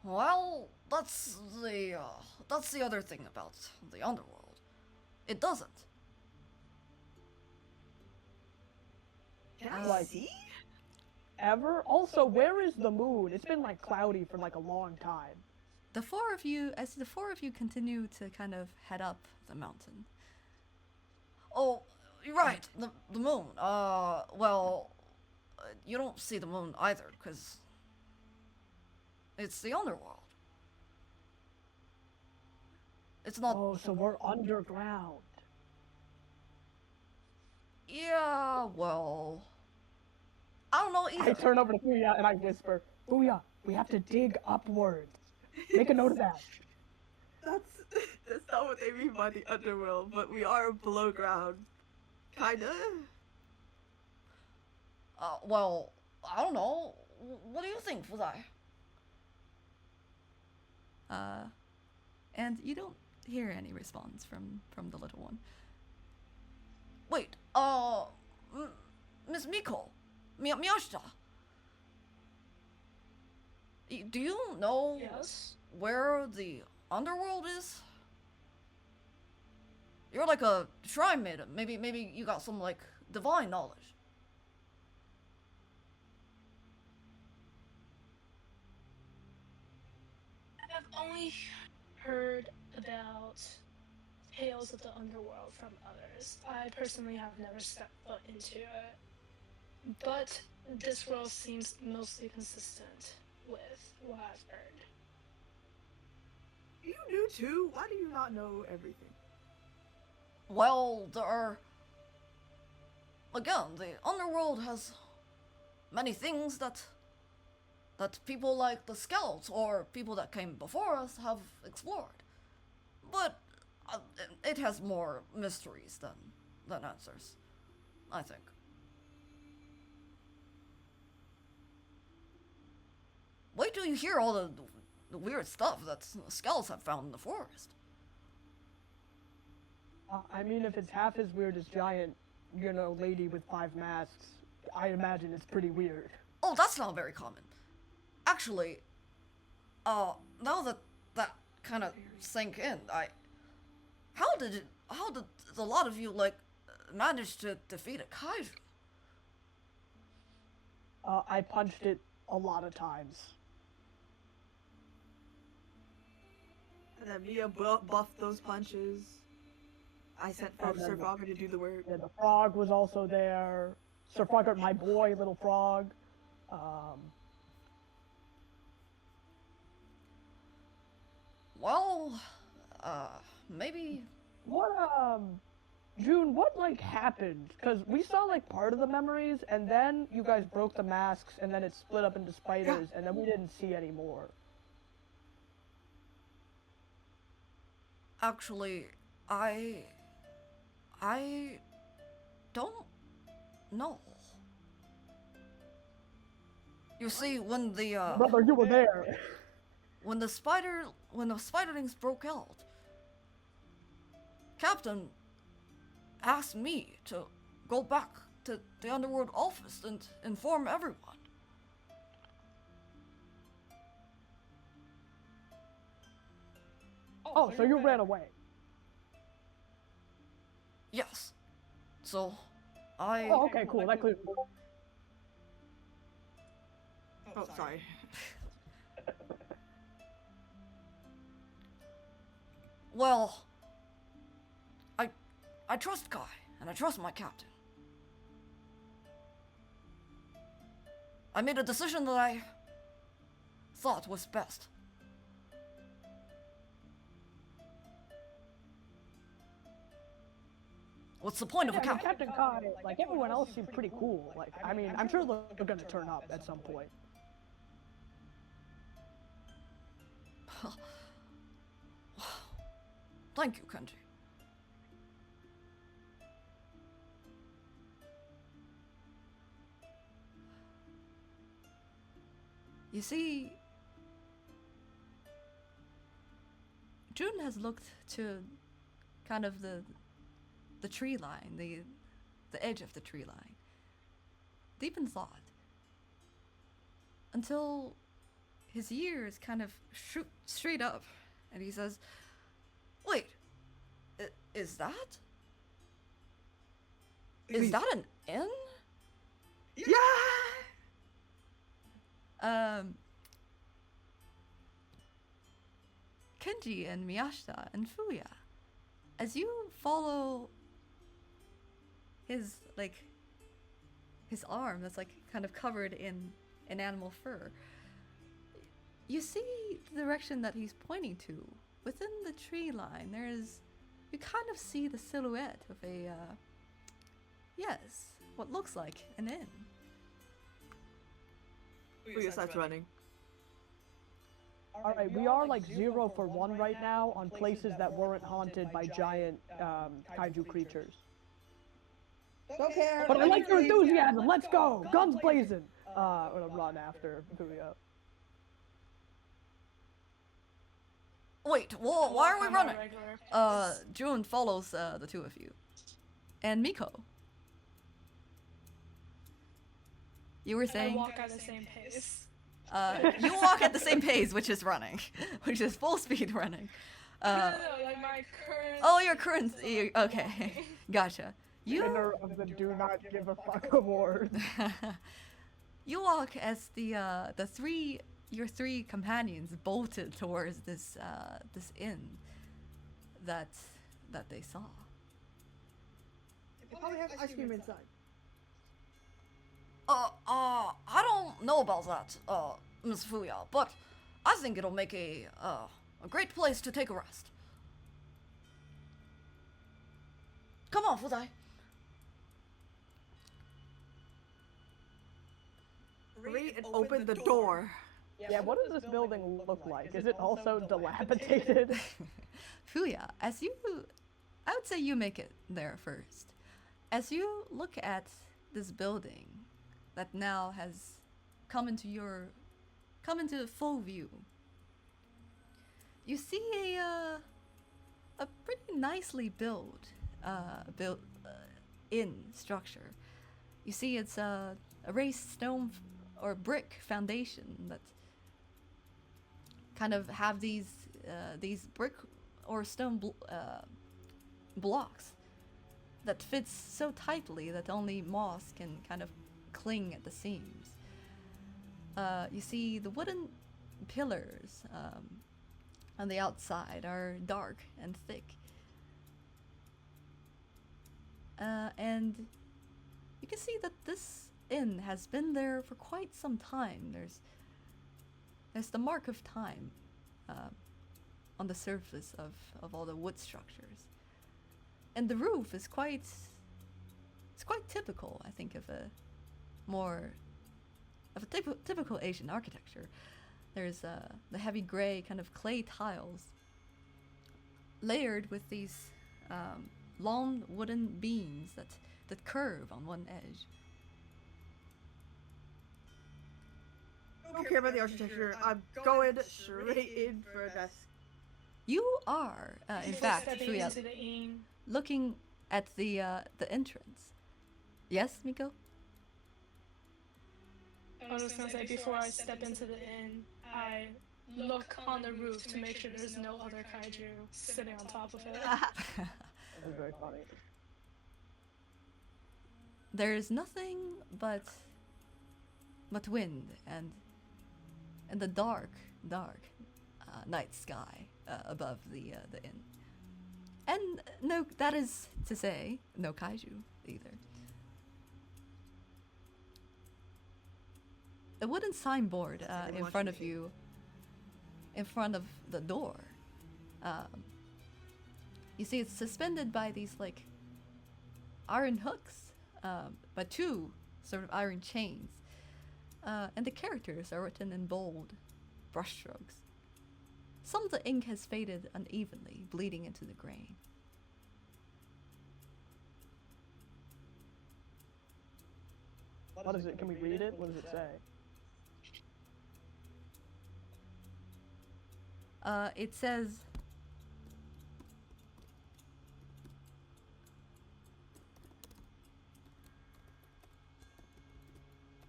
Well, that's the other thing about the underworld. It doesn't. Can I Like- see? Ever? Also, where is the moon? It's been like cloudy for like a long time. The four of you, as the four of you continue to kind of head up the mountain. Oh, you're right. The moon. Well, you don't see the moon either, because it's the underworld. It's not. Oh, so we're underground. Yeah, well, I don't know I either. turn over to Fuya and I whisper, Fuya, we have to dig upwards. Make a note of that. That's not what they mean by the underworld, but we are below ground. Kinda. Well, I don't know. What do you think, Fuzai? And you don't hear any response from the little one. Wait, Miss Miko, Miyashita. Do you know Yes. where the underworld is? You're like a shrine maiden. Maybe you got some like divine knowledge. I've only heard about tales of the underworld from others. I personally have never stepped foot into it. But this world seems mostly consistent with what I've heard. You knew too. Why do you not know everything? Well, there are. Again, the underworld has many things that people like the scouts or people that came before us have explored. But it has more mysteries than answers, I think. Wait till you hear all the weird stuff that scouts have found in the forest. I mean, if it's half as weird as giant, lady with 5 masks, I imagine it's pretty weird. Oh, that's not very common. Actually, now that kind of sank in, how did a lot of you manage to defeat a kaiju? I punched it a lot of times. And then Mia buffed those punches. I sent for And then Sir Frogger to do the work. Yeah, the frog was also there. Sir Frogger, my boy, little frog. Well, maybe. What, June, what, happened? Because we saw, part of the memories, and then you guys broke the masks, and then it split up into spiders, and then we didn't see any more. Actually, I don't know. You see, when the Brother, you were there. when the spiderlings broke out, Captain asked me to go back to the underworld office and inform everyone. Oh, so you ran away. Yes. So, I. Oh, okay, cool. That clears. Oh, sorry. Well, I trust Kai, and I trust my captain. I made a decision that I thought was best. What's the point of a Yeah, captain? Captain Kai, everyone else seemed pretty cool. I mean, I'm sure they're gonna turn up at some point. Thank you, Kenji. You see, June has looked to kind of the tree line, the edge of the tree line, deep in thought, until his ears kind of shoot straight up, and he says, "Wait, is that? Is that an inn?" Yeah. Kenji and Miyashita and Fuya, as you follow his arm that's like kind of covered in animal fur, you see the direction that he's pointing to. Within the tree line, you kind of see the silhouette of what looks like an inn. Fuya starts running. Alright, we are like 0 for 1 right now on places that weren't haunted by giant kaiju creatures. Don't care. But I like your enthusiasm. Let's go. Guns blazing. I'm gonna run after Fuya. Wait, why are we I'm a running? regular. June follows the two of you. And Miko. You were I saying walk at the same pace. you walk at the same pace, which is running, which is full speed running. No, like my current. Oh, your current. Okay, gotcha. Winner of the Do Not Give a Fuck award. You walk as your three companions bolted towards this inn that they saw. It probably has ice cream inside. I don't know about that, Miss Fuya, but I think it'll make a great place to take a rest. Come on, Fuzai. Read and open the door. Yeah, what does this building look like? Is it also dilapidated? Fuya, I would say you make it there first. As you look at this building that now has come into full view, you see a pretty nicely built inn structure. You see it's a raised stone or brick foundation that kind of have these brick or stone blocks that fits so tightly that only moss can kind of cling at the seams. You see the wooden pillars on the outside are dark and thick. And you can see that this inn has been there for quite some time. There's the mark of time on the surface of all the wood structures. And the roof is quite typical, I think, of a typical Asian architecture. There's the heavy gray kind of clay tiles layered with these long wooden beams that curve on one edge. I don't care about the architecture. I'm going straight in for a desk. You are, in Before fact, stepping Fuya, into the inn, looking at the entrance. Yes, Miko? I was gonna say before I step into the inn, I look on the roof to make sure there's no other kaiju sitting on top of it. That's very funny. There's nothing but wind and the dark night sky above the inn. And no, that is to say, no kaiju either. A wooden signboard in front of you, in front of the door. You see it's suspended by these like iron hooks, by two sort of iron chains. And the characters are written in bold brushstrokes. some of the ink has faded unevenly, bleeding into the grain. What is it? Can we read it? What does it say? It says,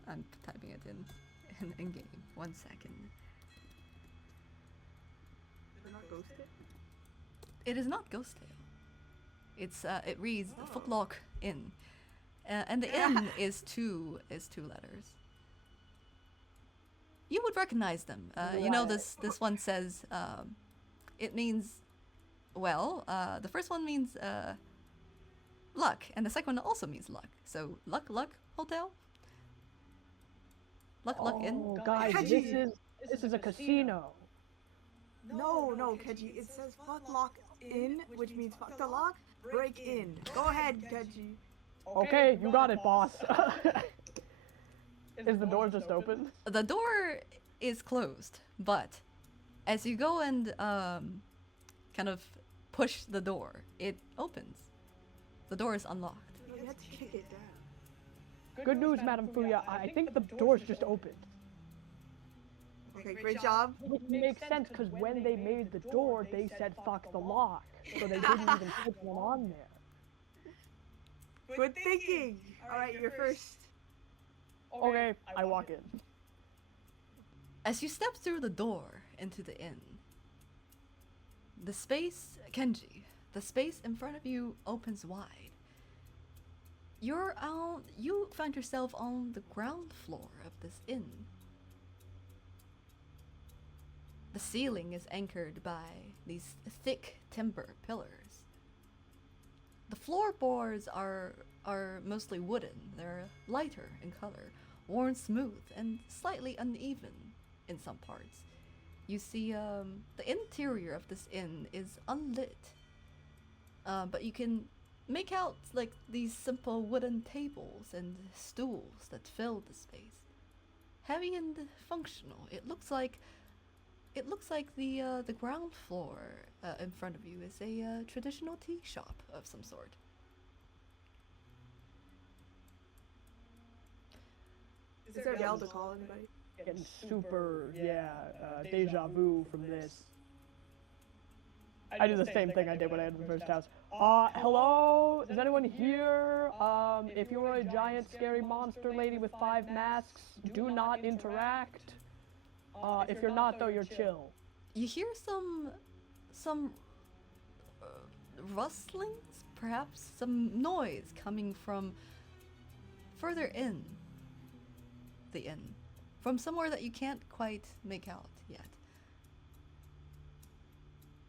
I'm typing it in game. 1 second. They're not ghosted? It is not Ghostale. It reads Footlock Inn, and the inn is two letters. You would recognize them. You know, this one says it means, well, the first one means luck, and the second one also means luck. So luck hotel. Luck Inn. Oh, guys, Kenji. this is a casino. No, Kenji. It says fuck lock in, which means fuck the lock, break in. Go ahead, Kenji. Okay, you got it, boss. Is the door just open? The door is closed, but as you go and kind of push the door, it opens. The door is unlocked. You have to kick it down. Good news, Madam Fuya. I think the door's just opened. Okay, great job. Which makes sense, because when they made the door, they said fuck the lock. So they didn't even put one on there. Good thinking. Alright, you're first. Okay, I walk in. As you step through the door into the inn, the space, Kenji, the space in front of you opens wide. You find yourself on the ground floor of this inn. The ceiling is anchored by these thick timber pillars. The floorboards are mostly wooden. They're lighter in color, worn smooth and slightly uneven in some parts. You see, the interior of this inn is unlit, but you can make out like these simple wooden tables and stools that fill the space. Heavy and functional. It looks like the ground floor in front of you is a traditional tea shop of some sort. Is there a bell to call anybody? Getting super, deja vu from this. I do the same thing I did when I entered the first house. Hello? Is anyone here? If you're a giant scary monster lady with 5 masks, do not interact. If you're not, though, you're chill. You hear some rustlings, perhaps some noise coming from further in the inn, from somewhere that you can't quite make out yet.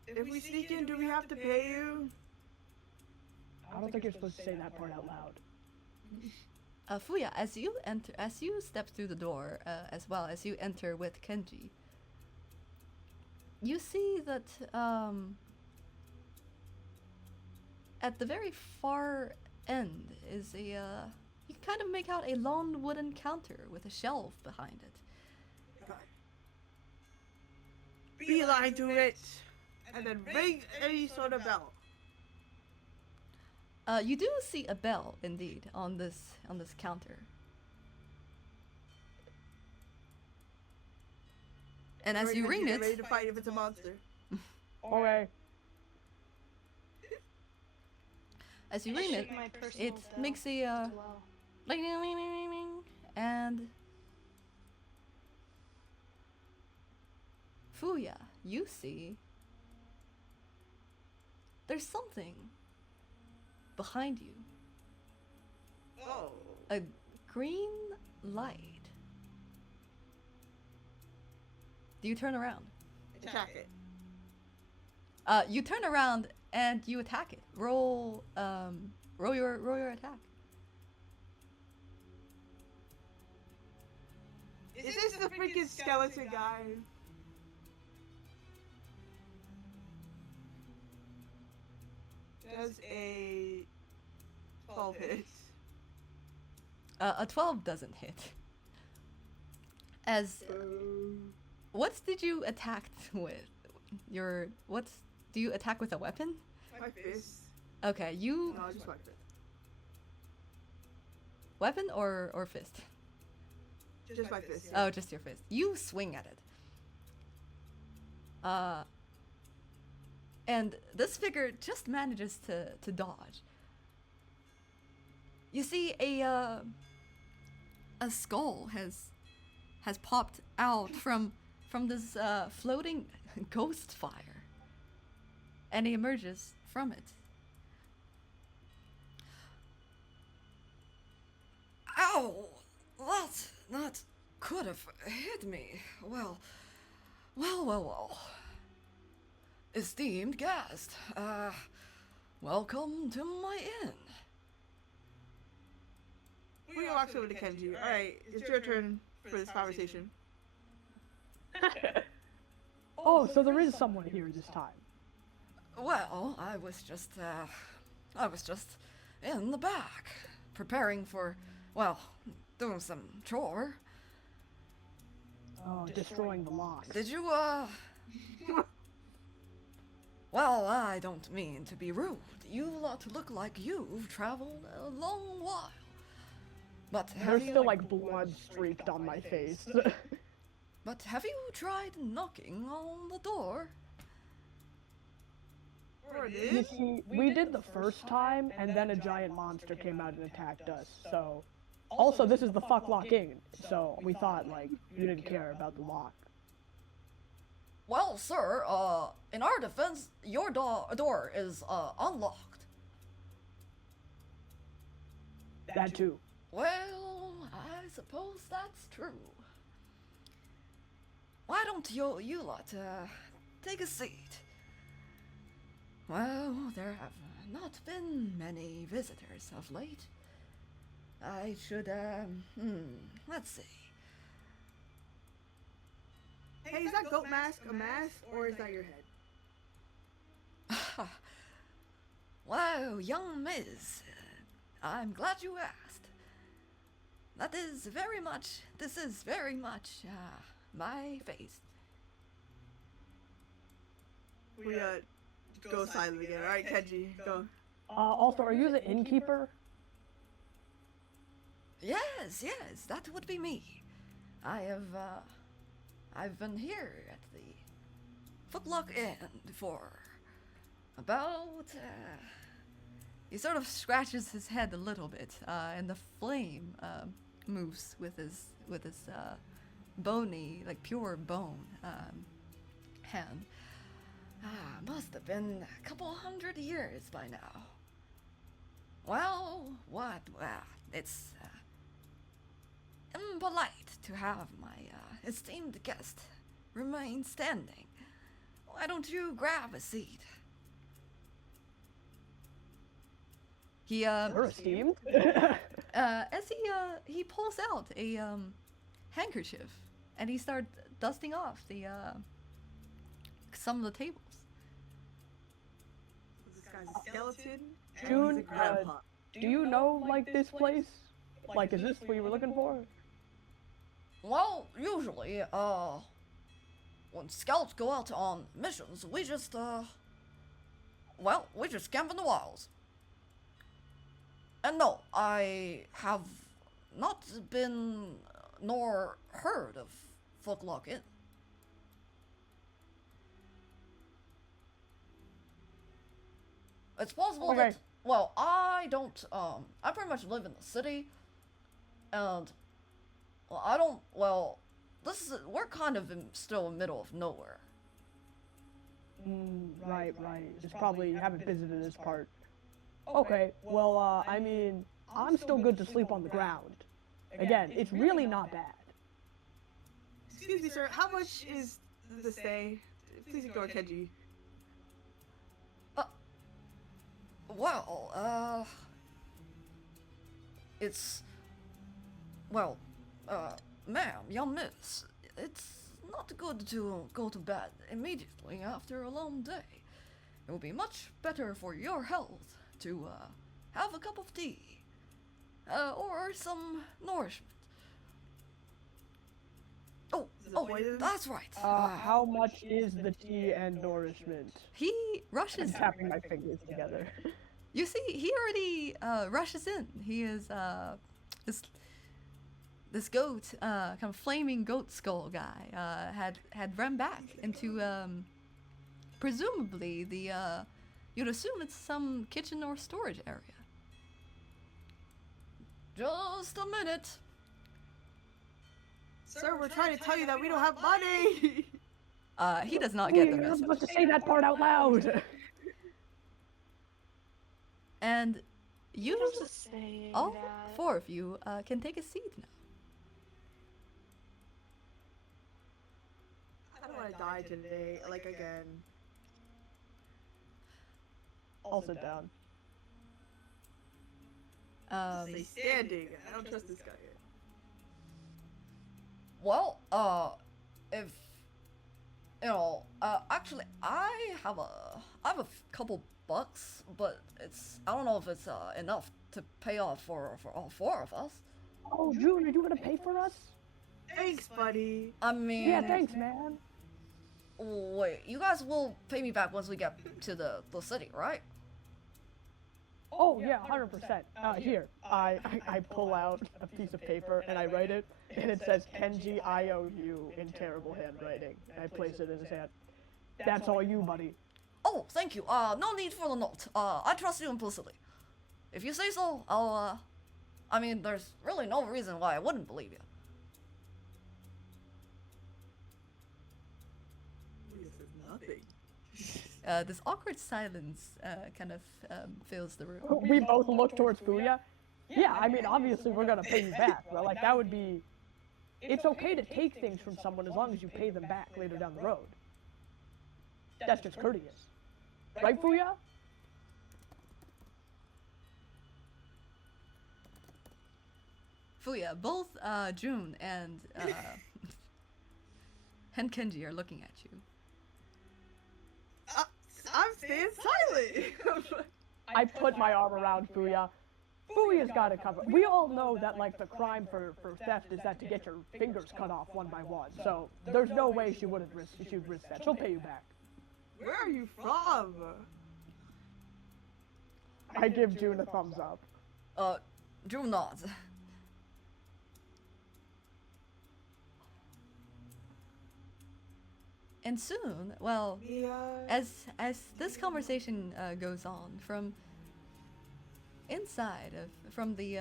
If we sneak in, do we have to pay you? I don't think you're supposed to say that part out loud. Fuya, as you step through the door, as well as you enter with Kenji, you see that at the very far end is a you can kind of make out a long wooden counter with a shelf behind it. Beeline to it, and then ring any sort of bell. You do see a bell, indeed, on this counter. And as you ring Get ready it, to fight if it's a monster. Okay. as you ring it, My personal it bell makes a as well. ling, ling, ling, ling, ling, ling, and Fuya, you see there's something behind you. Oh. A green light. Do you turn around? Attack it. You turn around and you attack it. Roll your attack. Is this the freaking skeleton guy? Does a 12 hit? A 12 doesn't hit. As what did you attack with? what's, do you attack with a weapon? My fist. Okay, you, No, just my fist. weapon or fist? Just my fist. Yeah. Oh, just your fist. You swing at it. And this figure just manages to dodge. You see a skull has popped out from this floating ghost fire, and he emerges from it. Ow! That could have hit me. Well. Esteemed guest, welcome to my inn. We walks over to Kenji. Alright, it's your turn for this conversation. Oh, so there is someone here this time. Well, I was just in the back, preparing for, well, doing some chore. Oh, destroying the lock. Did you, Well, I don't mean to be rude. You lot look like you've traveled a long while. But have There's you, still like blood streaked on my face. But have you tried knocking on the door? You see, we did the first time, and then a giant monster came out and attacked us, so... Also, this is the fuck lock inn, so we thought, like, you didn't care about the lock. Well, sir, in our defense, your door is, unlocked. That too. Well, I suppose that's true. Why don't you lot, take a seat? Well, there have not been many visitors of late. I should, let's see. Hey, is that goat mask a mask, or is that your head? Wow, young miss, I'm glad you asked. This is very much, my face. We, go silent again. Alright, Kenji, go. Also, are you the innkeeper? Yes, that would be me. I've been here at the Footlock Inn for about, He sort of scratches his head a little bit, and the flame moves with his bony, like pure bone hand. Must have been a couple 100 years by now. Well, it's impolite to have my esteemed guest remain standing. Why don't you grab a seat? He You're esteemed. as he pulls out a handkerchief and he starts dusting off the some of the tables. This guy's a skeleton. and June, he's a grandpa. Do you know, like, this place? Like, is this what you were looking for? Well, usually, when scouts go out on missions, we just camp in the wilds. And no, I have not been nor heard of Footlock Inn. It's possible Okay. that, well, I don't, I pretty much live in the city, and, well, we're kind of still in the middle of nowhere. Right. Just probably haven't visited this part. Okay, well, I mean, I'm still good to sleep on the ground. Again, it's really not bad. Excuse me, sir. How much is the stay? Please ignore Kenji. Well, it's, well, ma'am, young miss, it's not good to go to bed immediately after a long day. It will be much better for your health to, have a cup of tea, or some nourishment. Is it Oh, poison? that's right. How much is the tea and nourishment? He I'm rushes. tapping my fingers together. You see, he already rushes in. He is this goat, kind of flaming goat skull guy, had run back into presumably the you'd assume it's some kitchen or storage area. Just a minute. Sir, we're trying to tell you that we don't have money. He does not get the You're not rest. supposed to say that part out loud. And you, I'm just saying all that. 4 of you, can take a seat now. I don't want to die today, like again. I'll sit down. Stay standing. I don't trust this guy. Well, if actually, I have a couple bucks, but I don't know if it's enough to pay off for all 4 of us. Oh, June, are you gonna pay for us? Thanks, buddy. I mean, Yeah, thanks, man. wait, you guys will pay me back once we get to the city, right? Oh yeah, 100%. Here, I pull out a piece of paper and I write it, and it says Kenji IOU in terrible handwriting. And I place it in his hand. That's all you, buddy. Oh, thank you. No need for the note. I trust you implicitly. If you say so, I'll, I mean, there's really no reason why I wouldn't believe you. This is nothing. This awkward silence kind of fills the room. We both look towards Fuya. Yeah, I mean, obviously we're gonna pay you back, but like that would be. It's okay to take things from someone as long as you pay them back later down the road. That's just courteous, right, Fuya? Fuya, both June and and Kenji are looking at you. I'm staying silent. I put my arm around Fuya. Fuya's got it covered. We all know that like the crime for theft is that to get your fingers cut off one by one. So there's no way she'd risk that. She'll pay you back. Where are you from? I give June a thumbs up. Drew nods. And soon, well, Yeah. as this conversation goes on from inside from the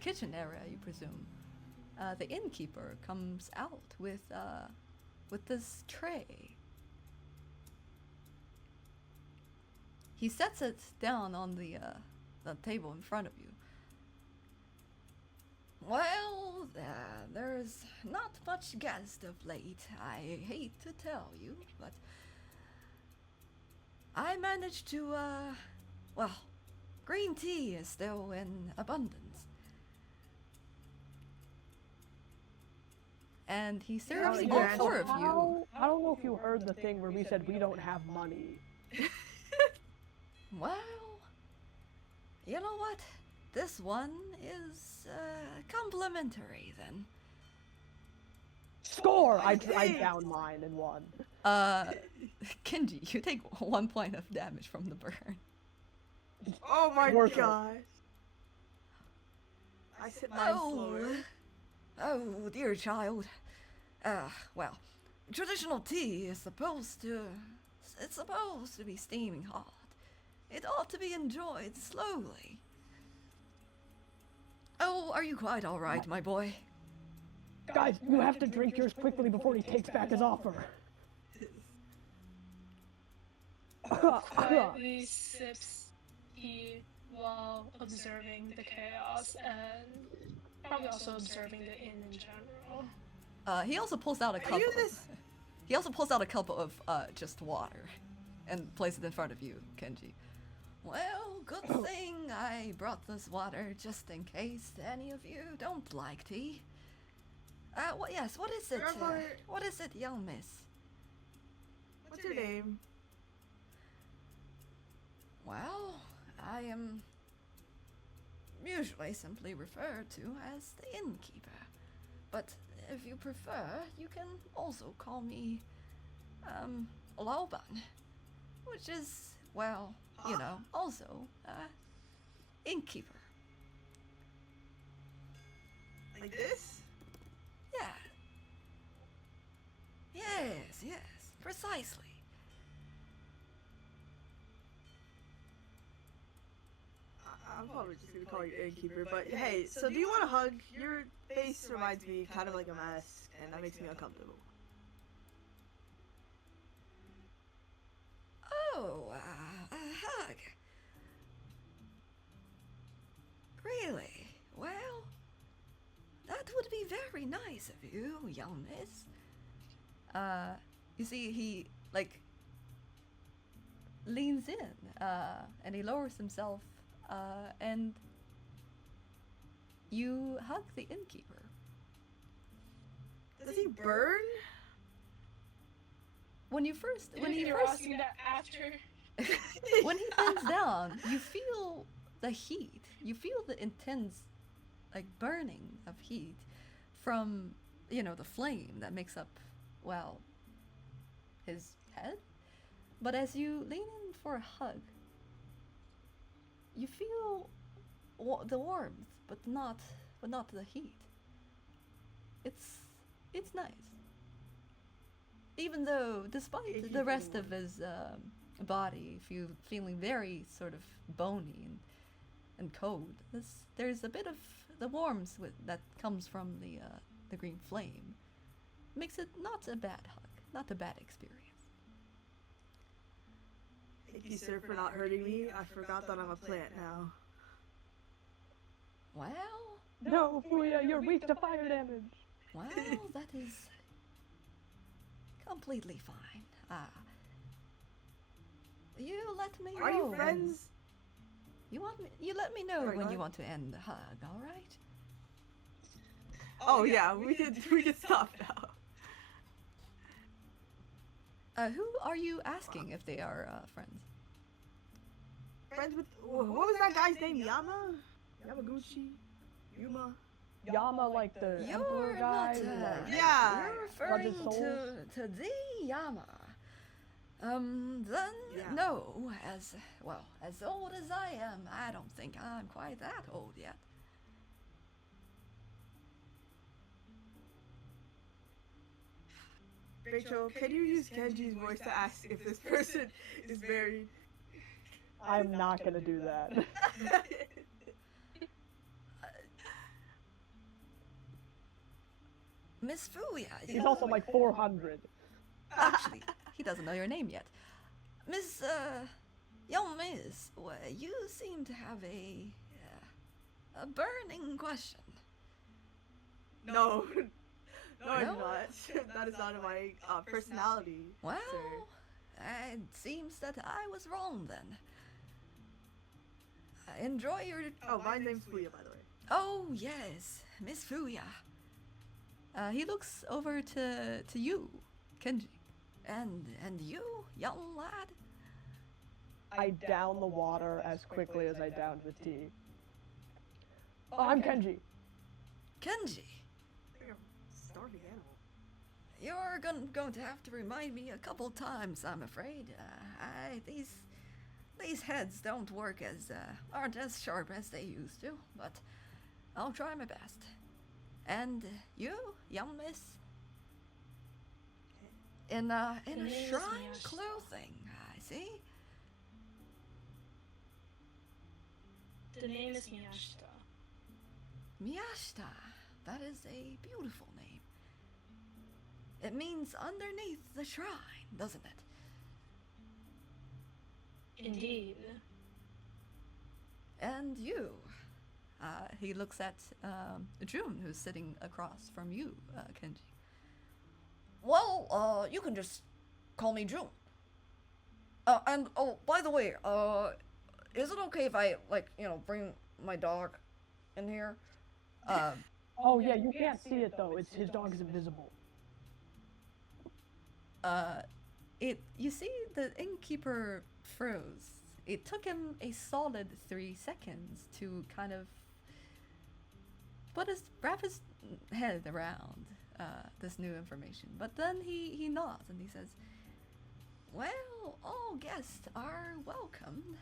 kitchen area, you presume, the innkeeper comes out with this tray. He sets it down on the table in front of you. Well, there's not much guest of late, I hate to tell you, but I managed to, well, green tea is still in abundance. And he serves you all answer 4 of you. I don't know if you heard the thing where we said we don't have money. Well, you know what? This one is, complimentary then. Score! I down mine and won. Kenji, you take 1 point of damage from the burn. Oh my Worth it. gosh. I sit mine slower. Oh, dear child. Well, traditional tea is supposed to be steaming hot. It ought to be enjoyed slowly. Oh, are you quite all right, my boy? Guys, you have to drink yours quickly before he takes back his offer. Quietly sips tea while observing the chaos and probably also observing the inn in general. He also pulls out a cup. you this- He also pulls out a cup of just water, and places it in front of you, Kenji. Well, good thing I brought this water just in case any of you don't like tea. Yes, what is it? What is it, young miss? What's your name? Well, I am usually simply referred to as the innkeeper. But if you prefer, you can also call me, Lauban, which is, well, you know, also, innkeeper. Like this? Yeah. Yes, precisely. I'm probably just gonna call you innkeeper, but hey, so do you want a hug? Your face reminds me kind of like a mask, and that makes me uncomfortable. Oh, a hug. Really? Well, that would be very nice of you, young miss. You see, he like leans in, and he lowers himself, and you hug the innkeeper. Does he burn? When he You're first asking that after. when he bends down, you feel the heat. You feel the intense, like, burning of heat from, you know, the flame that makes up, well, his head. But as you lean in for a hug, you feel the warmth, but not the heat. It's nice. Even though, despite the rest of his body feeling very sort of bony and cold, there's a bit of the warmth that comes from the green flame. Makes it not a bad hug, not a bad experience. Thank you, sir, for not hurting me. I forgot that I'm a plant now. Well, No, Fuya, you're weak to fire damage. well, that is completely fine. You let me know. Are you when- friends? You let me know Sorry, when go you ahead. want to end the hug, all right? Oh yeah, we could stop now. Who are you asking if they are friends? Friends with what was that guy's name? Yamaguchi? Yuma? Yama, like the emperor You're guy. not. like- Yeah. You're referring Souls? to the Yama. Then Yeah. no, as old as I am, I don't think I'm quite that old yet. Rachel, can you use Kenji's voice to ask if this person is married? I'm not gonna do that. Miss Fuya, He's also like 400. actually, he doesn't know your name yet. Miss, young miss, well, you seem to have a burning question. No. No, I'm No? not. That is not in my personality. Well, sir. it seems that I was wrong then. Enjoy your. Oh, my name's Fuya, by the way. Oh yes, Miss Fuya. He looks over to you, Kenji. And you, young lad? I down the water as quickly as I downed the tea. Oh, I'm Kenji. Kenji, Like a starving animal. you're going to have to remind me a couple times, I'm afraid. These heads don't work aren't as sharp as they used to, but I'll try my best. And you, young miss? In a Yes, shrine yes. clothing, I see. The name is Miyashita. Miyashita, that is a beautiful name. It means underneath the shrine, doesn't it? Indeed. And you, He looks at June, who's sitting across from you, Kenji. well, you can just call me June. And oh, by the way, is it okay if I bring my dog in here? Oh yeah, you can't see it though. His dog is invisible. You see the innkeeper froze. It took him a solid 3 seconds to kind of wrap his head around this new information. But then he nods and he says, "Well, all guests are welcome.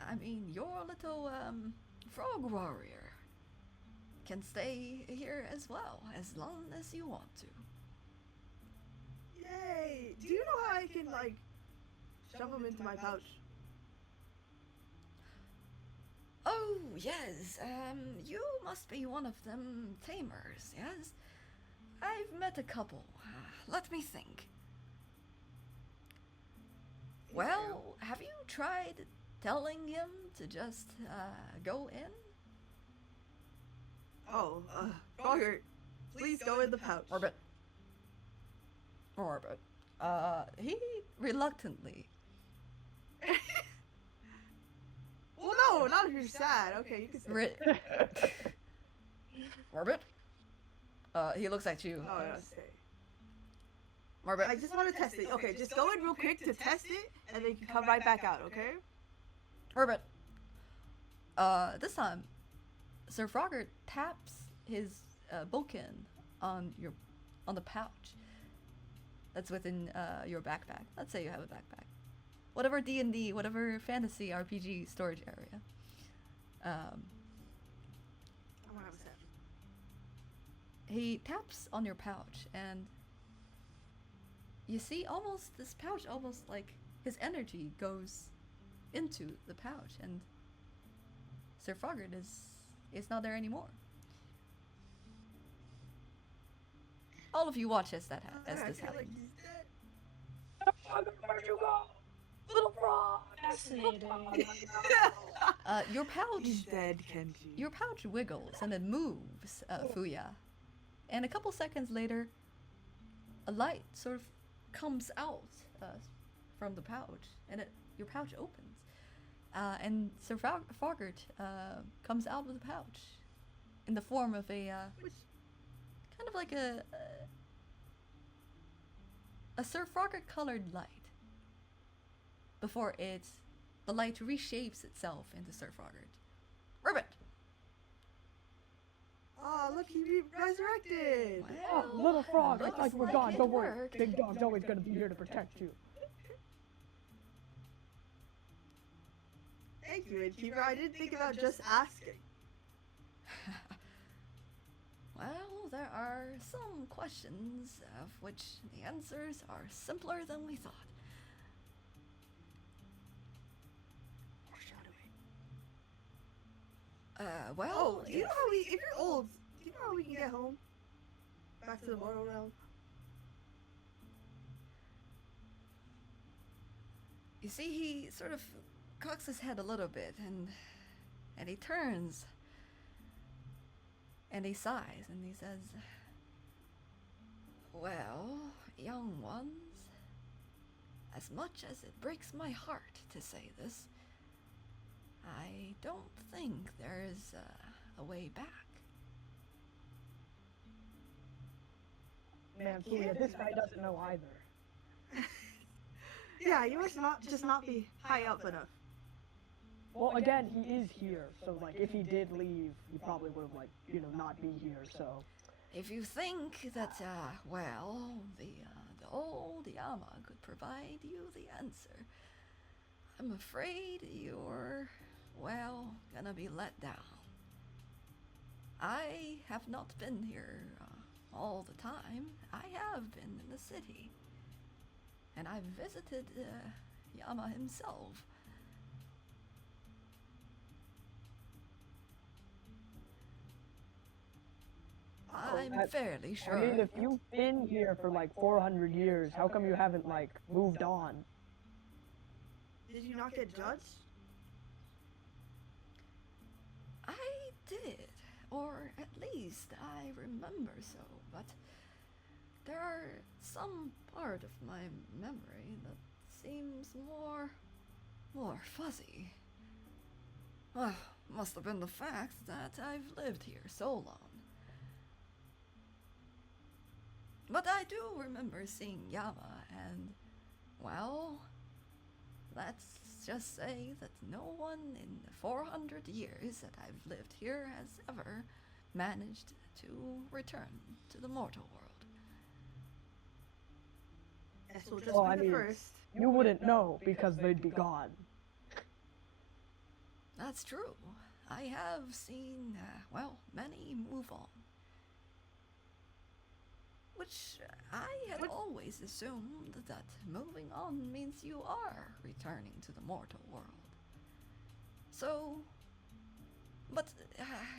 I mean, your little frog warrior can stay here as well, as long as you want to." Yay! Do you know how I can, like, shove them into my pouch? Oh, yes, you must be one of them tamers, yes? I've met a couple. Let me think. Well, have you tried telling him to just, go in? Oh, Frogger, please go in the pouch. Orbit. He reluctantly. Well, no, not if you're sad. Okay, you can say. Orbit? He looks at you. Oh, yeah, okay. Orbit. I just want to test it. Okay, just go in real quick to test it, and then you can come right back out, okay? Orbit. This time, Sir Frogger taps his boken on the pouch that's within your backpack. Let's say you have a backpack. Whatever D&D, whatever fantasy RPG storage area. I want to have a sip. He taps on your pouch, and you see this pouch almost like his energy goes into the pouch, and Sir Frogger is not there anymore. All of you watch as this happens. Like he's dead. Where'd you go? Little frog! Fascinating. Your pouch, He's dead, Kenji. your pouch wiggles and it moves, Fuya. And a couple seconds later, a light sort of comes out from the pouch, and your pouch opens. And Sir Frogger comes out of the pouch in the form of a kind of like a Sir Frogger colored light. Before the light reshapes itself into Sir Frogger. Ribbit. Oh, look, he resurrected! Oh, little frog, looks it's like we're like gone. it Don't worry. worked. Big Dog's always gonna be here to protect you. Thank you, Innkeeper. I didn't think about just asking. Well, there are some questions of which the answers are simpler than we thought. Well, Oh, do you know how if you're old, do you know how we can get home? Back to the mortal realm? you see, he sort of cocks his head a little bit, and he turns, and he sighs, and he says, "Well, young ones, as much as it breaks my heart to say this, I don't think there is a way back." Man, Fuya, this guy doesn't know either. Yeah, you must not be high up enough. Well, again, he is here, so like if he did leave, he probably would have not be here. So If you think that, well, the old Yama could provide you the answer, I'm afraid you're, well, gonna be let down. I have not been here all the time. I have been in the city, and I've visited Yama himself. I'm that- fairly sure. I mean, if you've been here for like 400 years, how come you haven't like moved on? Did you not get judged? I did, or at least I remember so, but there are some part of my memory that seems more fuzzy. Well, must have been the fact that I've lived here so long. But I do remember seeing Yama, and, well, let's just say that no one in the 400 years that I've lived here has ever managed to return to the mortal world. Guess we'll just Well, be I the mean, first. you wouldn't know because they'd be gone. That's true. I have seen, many move on. Which I had always assumed that moving on means you are returning to the mortal world. So, but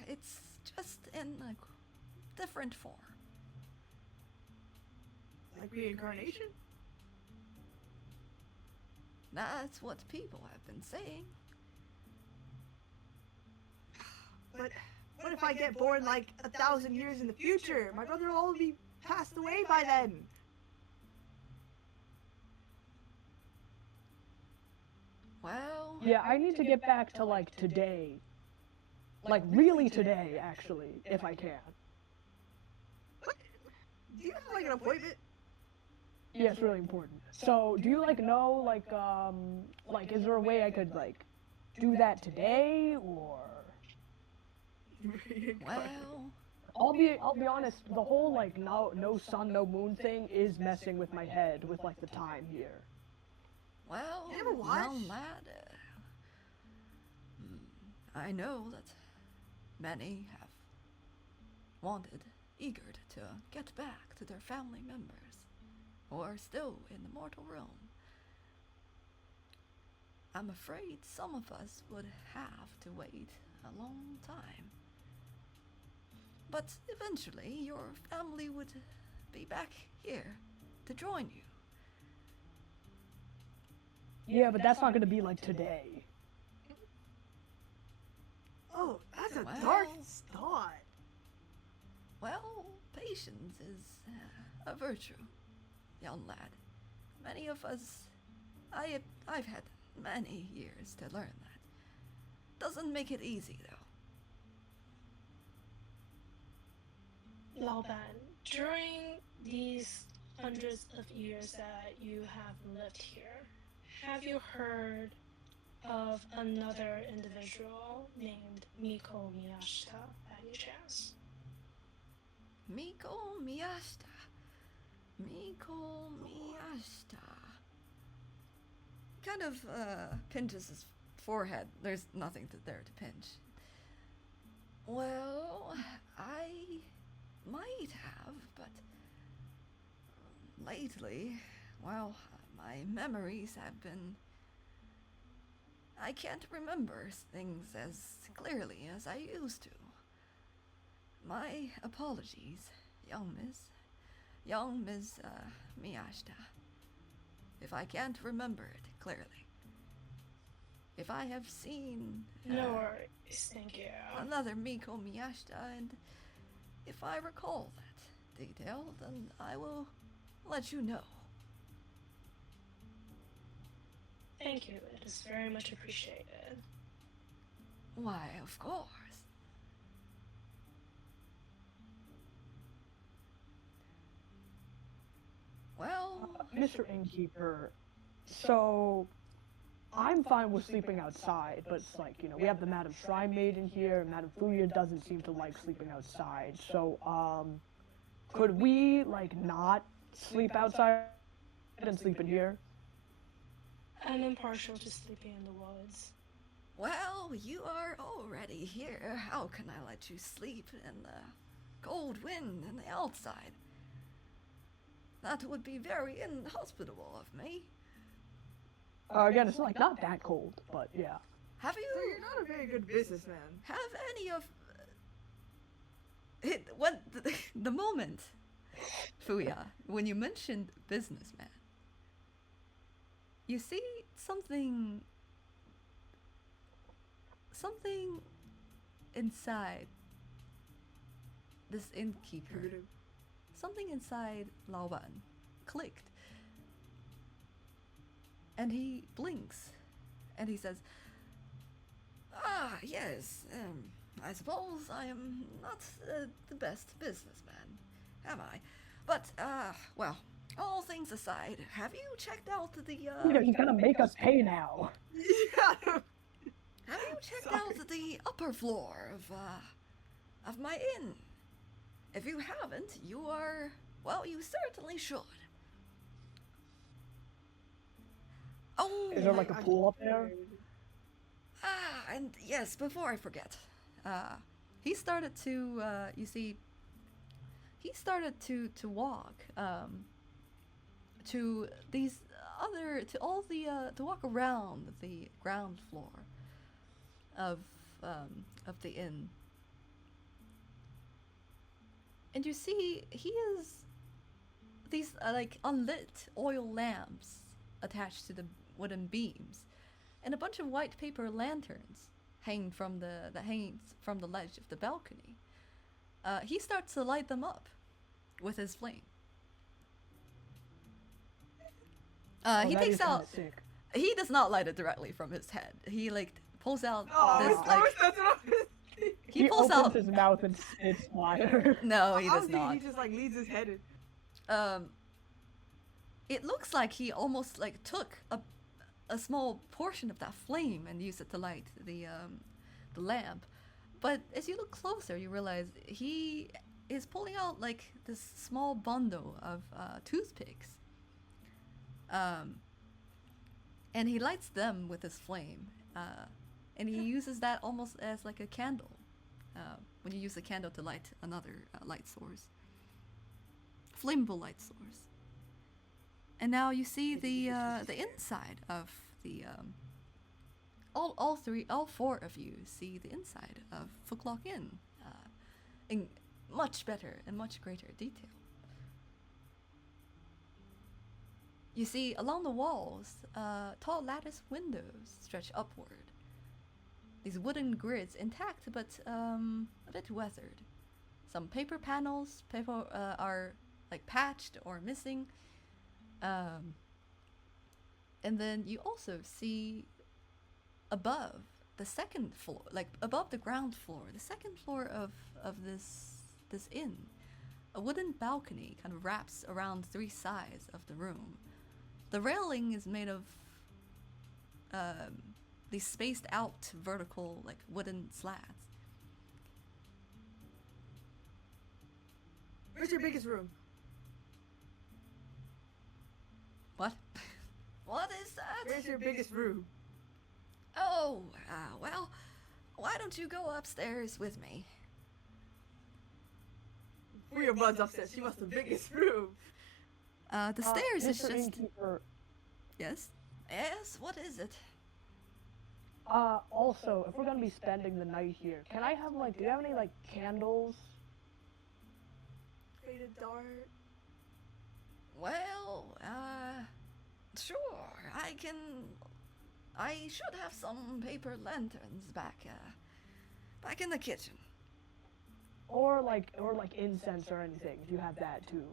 it's just in a different form. Like reincarnation? That's what people have been saying. But what if I get born like 1,000 years in the future? My brother will all be passed away by then. Well, Yeah, I need to get back to like today. Like really today, actually, if I can. What? Do you have like an appointment? Yeah, it's really important. So, do you like know like is there a way I could like do that today or? well, I'll be honest. The whole like no sun no moon thing is messing with my head with like the time here. well, You ever watch? young lad, I know that many have wanted, eager to get back to their family members who are still in the mortal realm. I'm afraid some of us would have to wait a long time. But eventually your family would be back here to join you. Yeah, but that's not gonna be like today. Oh, that's a Well. dark thought. Well, patience is a virtue, young lad. Many of us, I've had many years to learn that. Doesn't make it easy though. Laoban, during these hundreds of years that you have lived here, have you heard of another individual named Miko Miyashita by any chance? Miko Miyashita. Miko Miyashita. Kind of pinches his forehead. There's nothing there to pinch. Well, I might have, but lately, well, my memories have been. I can't remember things as clearly as I used to. My apologies, young Miss Miyashita, if I can't remember it clearly. If I have seen No worries, thank you. another Miko Miyashita, and if I recall that detail, then I will let you know. Thank you, it is very much appreciated. Why, of course. Well, Mr. Innkeeper, so I'm fine with sleeping outside, but it's like, you know, we have the Madam Shrine Maiden here, and Madam Fuya doesn't seem to like sleeping outside. So, could we, like, not sleep outside and sleep in here? I'm impartial to sleeping in the woods. well, you are already here. How can I let you sleep in the cold wind and the outside? That would be very inhospitable of me. Again, it's like not that cold, but yeah. Have So you you're not a very good businessman. have any of it? What the moment, Fuya, when you mentioned businessman, you see something inside this innkeeper. Something inside Laoban clicked. And he blinks. And he says, "Ah, yes, I suppose I am not the best businessman, am I? But, well, all things aside, have you checked out the, You know, he's gonna make us pay now. Yeah. have you checked Sorry. out the upper floor of, of my inn. If you haven't, you are, well, you certainly should. Oh, Is there like a pool up there? and yes, before I forget, He started to, you see, he started to walk to these other, to all the, to walk around the ground floor of the inn. And you see, he is these like unlit oil lamps attached to the wooden beams, and a bunch of white paper lanterns hanging from the ledge of the balcony. He starts to light them up with his flame. He that takes is kinda out. sick. He does not light it directly from his head. He like pulls out Oh, this of like course, that's what I was thinking. he pulls opens out. his mouth and spits fire. No, he I does was thinking not. he just like leaves his head in. It looks like he almost like took a small portion of that flame and used it to light the lamp. But as you look closer, you realize he is pulling out like this small bundle of toothpicks. And he lights them with his flame. And he uses that almost as like a candle. When you use a candle to light another light source. Flammable light source. And now you see the inside of the all four of you see the inside of Footlock Inn in much better and much greater detail. You see along the walls, tall lattice windows stretch upward. These wooden grids intact but a bit weathered. Some paper panels are like patched or missing. And then you also see above the second floor, like above the ground floor, the second floor of this inn, a wooden balcony kind of wraps around three sides of the room. The railing is made of these spaced out vertical like wooden slats. Where's your biggest room? what? What is that? Where's your biggest room? Oh, well, why don't you go upstairs with me? Fuya runs upstairs. She wants the biggest room. The stairs is Mr. just Innkeeper, yes. Yes, what is it? also, if we're gonna be spending the night here, can I have like, do you have any like candles? Faded dart. Well, sure, I should have some paper lanterns back in the kitchen. Or like incense or anything, if you have that too.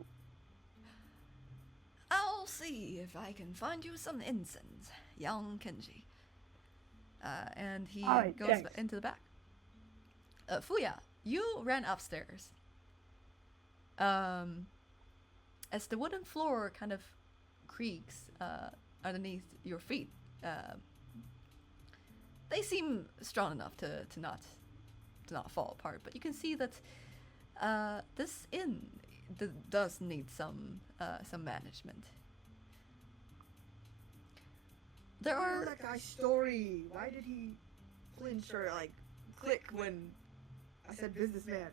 I'll see if I can find you some incense, young Kenji. And he Alright, goes thanks. into the back. Fuya, you ran upstairs. As the wooden floor kind of creaks underneath your feet, they seem strong enough to not fall apart. But you can see that this inn does need some management. There What are is that guy's story? Why did he flinch or like click when I said businessman?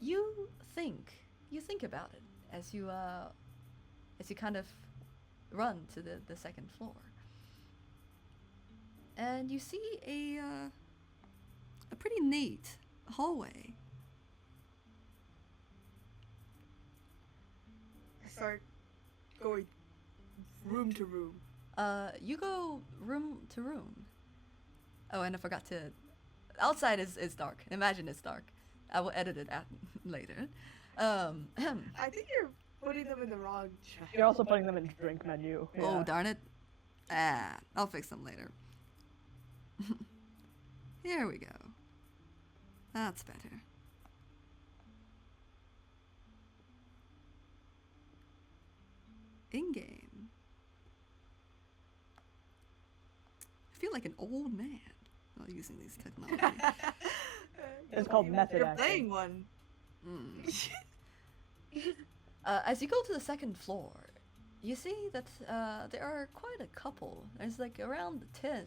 you think about it as you kind of run to the second floor, and you see a pretty neat hallway. I start going room to room. You go room to room. Oh, and I forgot to. Outside is dark. Imagine it's dark. I will edit it out later. I think you're putting them in the wrong chat. You're also putting them in drink menu. Oh yeah. darn it! I'll fix them later. Here we go. That's better. In game. I feel like an old man. while using these technologies. It's called method You're acting. playing one. As you go to the second floor, you see that there are quite a couple. There's like around 10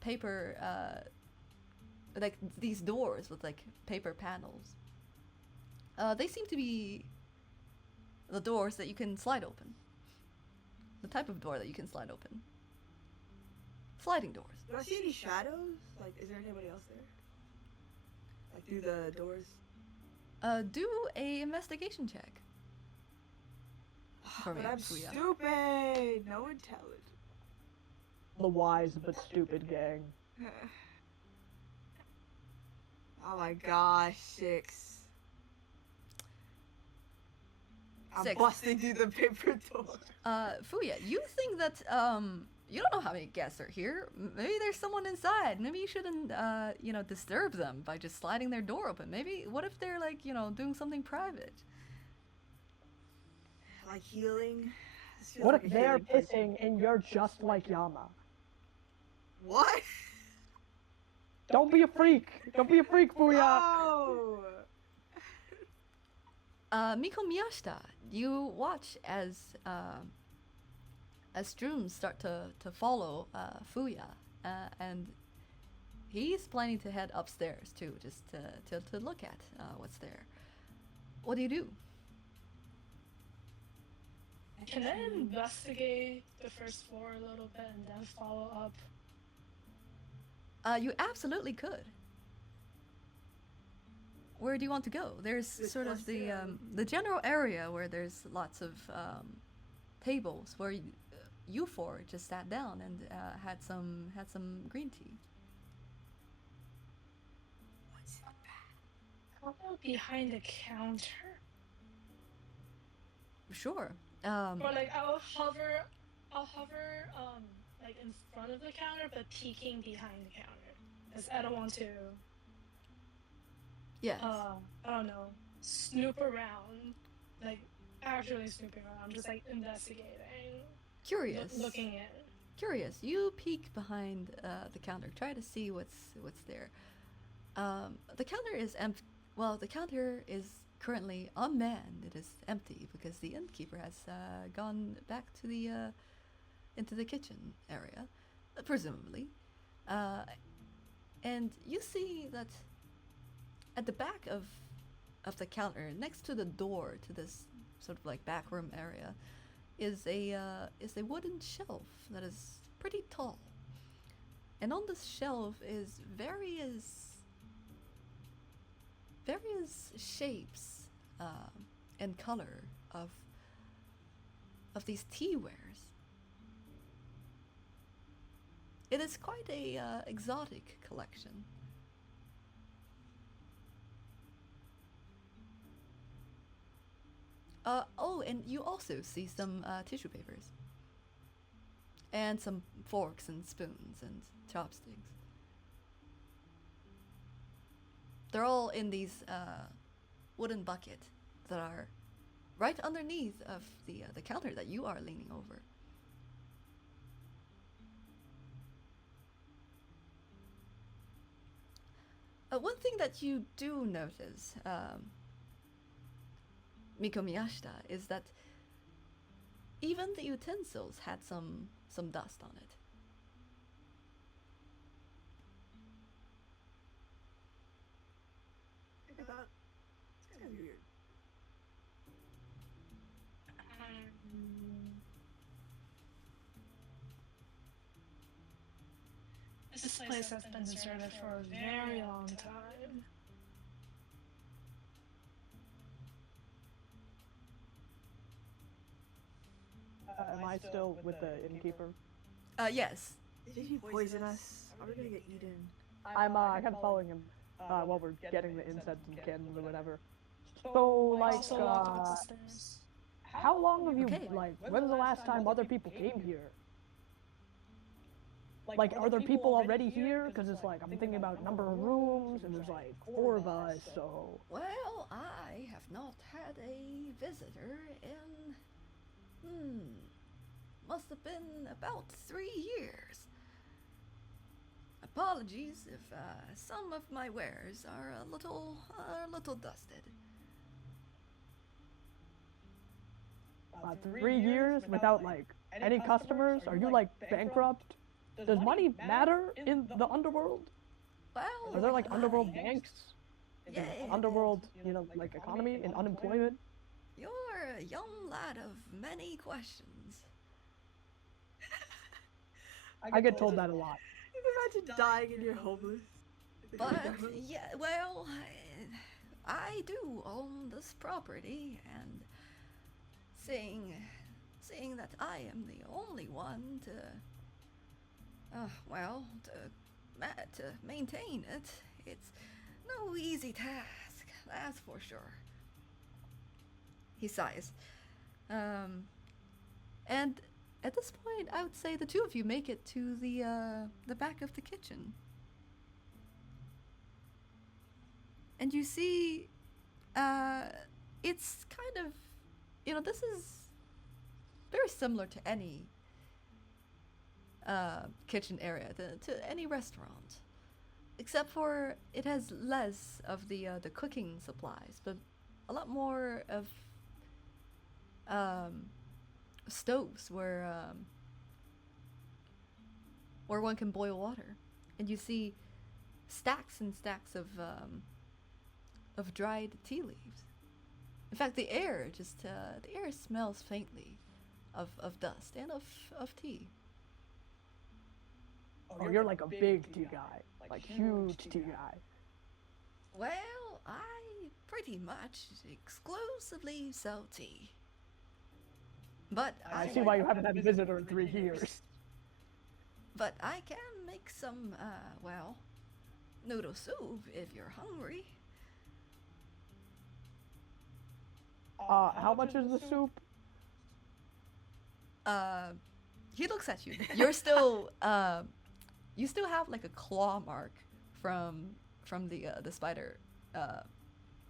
paper, like these doors with like paper panels. They seem to be the doors that you can slide open. The type of door that you can slide open. Sliding doors. Do I see any shadows? Like, is there anybody else there? Like, through the doors? Do a investigation check. For me, But I'm Fuya. stupid. No intelligence. The wise but stupid gang. Oh my gosh, 6. I'm 6. busting through the paper door. Fuya, you think that you don't know how many guests are here. Maybe there's someone inside. Maybe you shouldn't disturb them by just sliding their door open. Maybe what if they're like, doing something private? Like healing? This feels What like if a they're healing place. pissing and you're just like Yama? What? Don't be a freak! Don't be a freak, Fuya! Oh! Miko Miyashita, you watch as streams start to follow Fuya, and he's planning to head upstairs too, just to look at what's there. What do you do? Can I investigate the first floor a little bit and then follow up? You absolutely could. Where do you want to go? There's sort of the general area where there's lots of tables where you four just sat down and had some green tea. What's in the back? How about behind the counter? Sure. Or like I'll hover like in front of the counter, but peeking behind the counter, because I don't want to. Yes. I don't know, snoop around, like actually snooping around, just like investigating, Curious. looking in. Curious. You peek behind the counter. Try to see what's there. The counter is empty. Well, the counter is currently unmanned. It is empty because the innkeeper has gone back to the into the kitchen area, presumably. And you see that at the back of the counter, next to the door to this sort of like back room area, is a wooden shelf that is pretty tall. And on this shelf is various shapes and color of these tea wares. It is quite a exotic collection. Oh, and you also see some tissue papers. And some forks and spoons and chopsticks. They're all in these wooden buckets that are right underneath of the counter that you are leaning over. One thing that you do notice, Miko Miyashita, is that even the utensils had some dust on it. Think about it's kind of weird. This place has been deserted for a very long time. Am I still with the innkeeper? Yes. Did he poison us? Are we gonna get eaten? I'm kind of following him while we're getting the incense and candles or whatever. So, like, Also walk up the stairs. how long have you, Okay. like, when's the last time other people came here? Like, are there people already here? Because it's like, I'm thinking about number of rooms, and there's like 4 of us, so... Well, I have not had a visitor in, must have been about 3 years. apologies if some of my wares are a little dusted. 3 years without like any customers? Are you like bankrupt? Does money matter in the underworld? Well, Are there like underworld banks? Is there Yeah. underworld, like economy and unemployment? you're a young lad of many questions. I get told that a lot. Imagine dying and you're homeless. But yeah, well, I do own this property, and seeing that I am the only one to maintain it, it's no easy task, that's for sure. He sighs. And at this point, I would say the two of you make it to the back of the kitchen. And you see, it's kind of, this is very similar to any kitchen area, to any restaurant, except for it has less of the cooking supplies, but a lot more of stoves where one can boil water, and you see stacks and stacks of dried tea leaves. In fact, the air smells faintly of dust and of tea. Oh, you're like a big tea guy, like huge tea guy. Well, I pretty much exclusively sell tea. But I see why you haven't had a visitor in 3 years. But I can make some, noodle soup if you're hungry. How much is the soup? He looks at you. You're still you still have like a claw mark from the spider.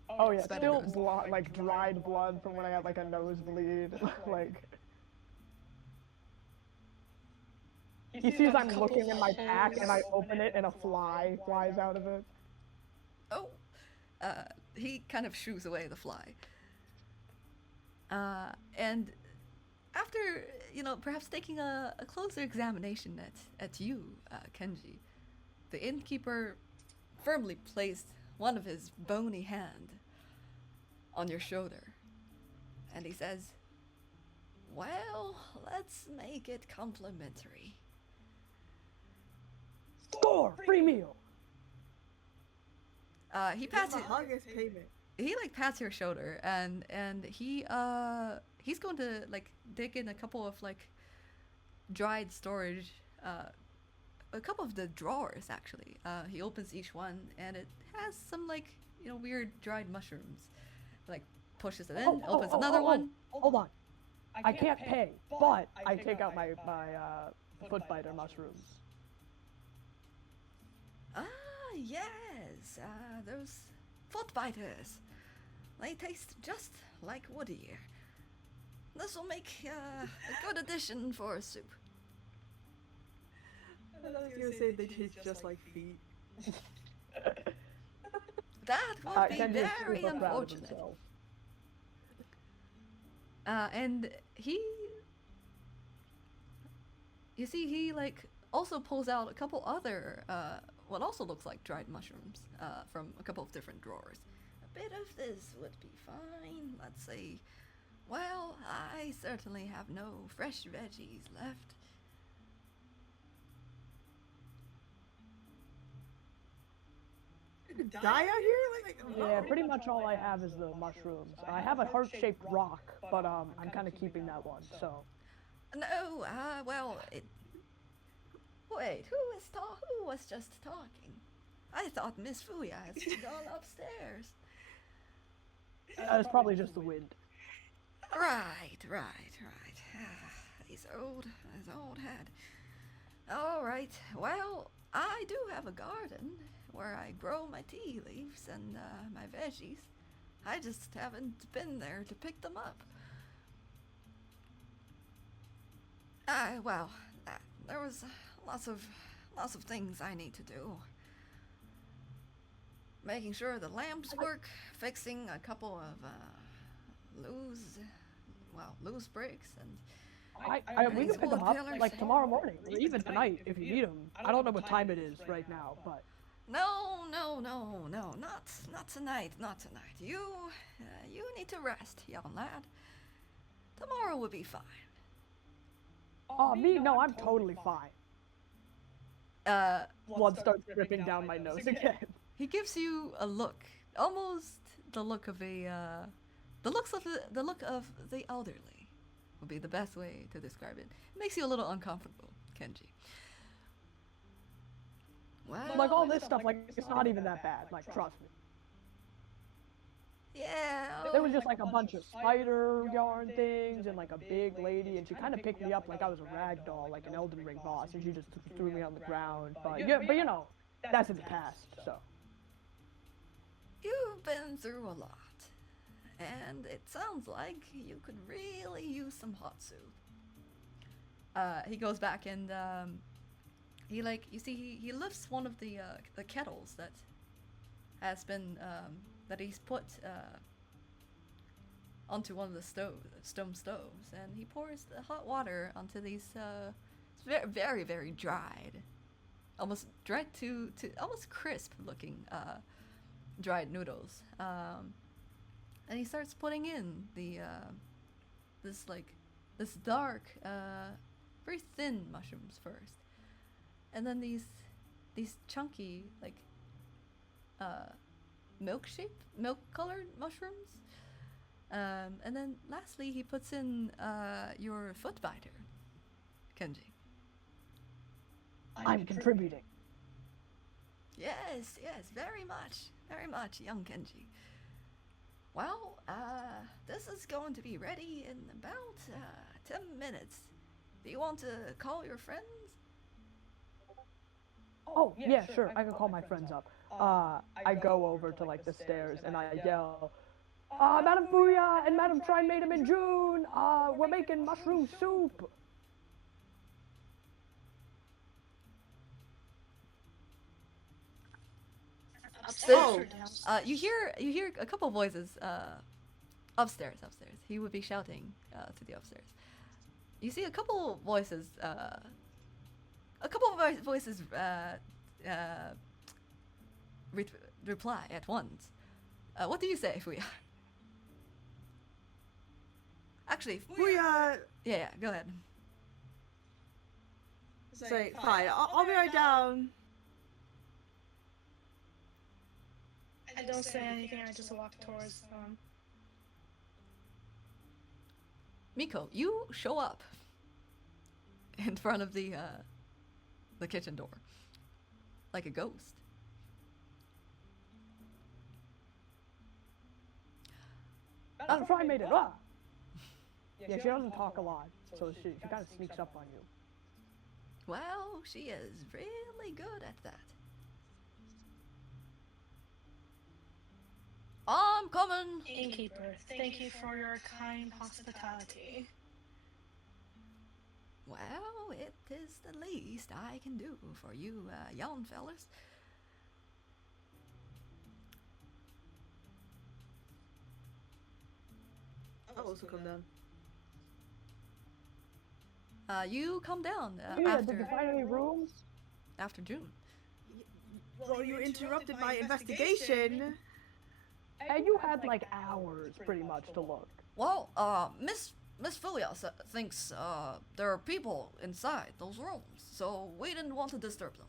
Oh yeah, spider still ghost. blood, like dried blood from when I got like a nosebleed. Like he sees I'm looking in my pack and I open it and a fly flies out of it. Oh, he kind of shoos away the fly. And after, perhaps taking a closer examination at you, Kenji, the innkeeper firmly placed one of his bony hand on your shoulder. And he says, Well, let's make it complimentary. Score! Free meal! He pats My you. hug is payment. He like pats your shoulder, and he's going to like dig in a couple of like dried storage, a couple of the drawers actually. He opens each one, and it has some like weird dried mushrooms. Like pushes it in, opens another one. Hold on. I can't pay, but I take out my foot biter mushrooms. Ah, yes, those foot biters. They taste just like wood ear. This will make a good addition for a soup. I was gonna say they taste just like feet. That would be Kenji is very super proud of unfortunate. himself. And you see, he like also pulls out a couple other what also looks like dried mushrooms from a couple of different drawers. A bit of this would be fine. Let's see. Well, I certainly have no fresh veggies left. You could die out here? Yeah, pretty much all I have is the mushrooms. I have a heart-shaped rock, but I'm kind of keeping that one. So No, wait, who was just talking? I thought Miss Fuya had gone upstairs. it's probably just the wind. Right. His old head. All right. Well, I do have a garden where I grow my tea leaves and my veggies. I just haven't been there to pick them up. There was lots of things I need to do. Making sure the lamps work, fixing a couple of loose bricks, and we these can pick them wood up pillars. like tomorrow morning, or even tonight if you need them. I don't know what time it is right now, but No, not tonight, not tonight. You need to rest, young lad. Tomorrow will be fine. oh me, no, I'm totally fine. Blood starts dripping down my nose again. He gives you a look, almost the look of the look of the elderly, would be the best way to describe it. It makes you a little uncomfortable, Kenji. Well, Like all this stuff, like it's not even that bad. Like trust me. yeah. There was just like a bunch of spider yarn things and like a big lady, and she kind of picked me up like I was a rag doll, like an Elden Ring boss, and she just threw me on the ground. But yeah, but you know, that's in the past, so. You've been through a lot, and it sounds like you could really use some hot soup. He goes back and he lifts one of the kettles that has been that he's put onto one of the stone stoves, and he pours the hot water onto these very, very, very dried, almost dried to almost crisp looking dried noodles, and he starts putting in the this dark, very thin mushrooms first, and then these chunky milk colored mushrooms, and then lastly he puts in your foot biter, Kenji. I'm contributing. Yes, very much, young Kenji. Well, this is going to be ready in about 10 minutes. Do you want to call your friends? Oh yeah, sure. I can call my friends up. I go over to like the stairs and I yell, Madam Fuya and Madam Try made them in June. We're making mushroom soup. Upstairs or downstairs? You hear a couple voices upstairs. He would be shouting to the upstairs. You see a couple voices reply at once. What do you say, Fuya? Actually, Fuya, yeah, go ahead. say, fine, I'll be right down. I don't say anything, I just walk towards Miko, you show up in front of the kitchen door like a ghost. Madam Try made it. Yeah, she doesn't talk a lot, so she kind of sneaks up on you. Well, she is really good at that. I'm coming. innkeeper. Thank you for your kind hospitality. Well, it is the least I can do for you young fellas. I'll also come down. You come down Yeah, did you find any rooms? after June. Well, you interrupted my investigation. And you had like hours pretty much to look. Well, Miss Fuya thinks there are people inside those rooms, so we didn't want to disturb them.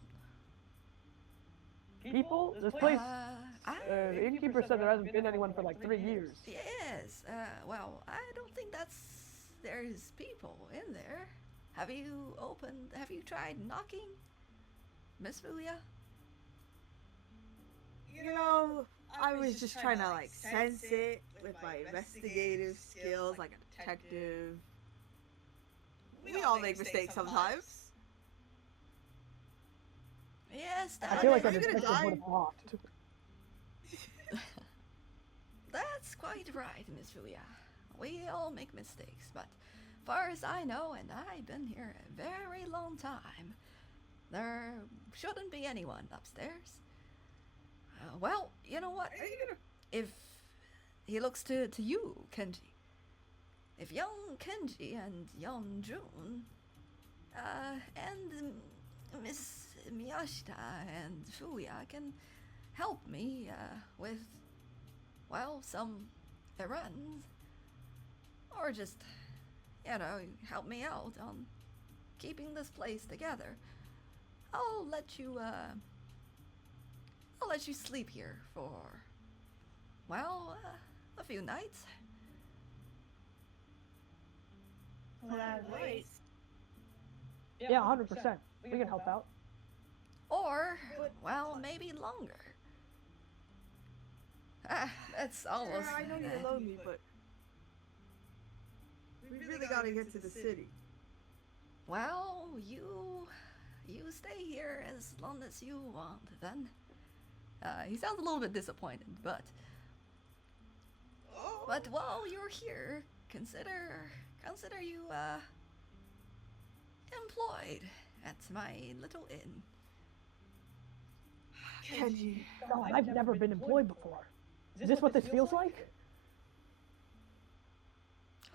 People? This place, the I innkeeper said there hasn't been anyone for like 3 years. Yes, well, I don't think there's people in there. Have you tried knocking, Miss Fuya? You know, I was just trying to like sense it with my investigative skills like a detective. We all make mistakes sometimes. Yes, I feel like Are a you gonna detective die? would have talked. that's quite right, Miss Fuya. We all make mistakes, but far as I know, and I've been here a very long time, There shouldn't be anyone upstairs. Well, you know what? If he looks to you, Kenji. If young Kenji and young June, and Miss Miyashita and Fuya can help me with, well, some errands, or just, you know, help me out on keeping this place together, I'll let you sleep here for, well, a few nights. Wait. Yeah, 100%. We can help out. Or, well, maybe longer. That's almost... Sarah, I know you're lonely, but we really gotta get to the city. Well, you stay here as long as you want, then. He sounds a little bit disappointed, but while you're here, consider you employed at my little inn. Kenji. God, I've never been employed before. Is this what this feels like?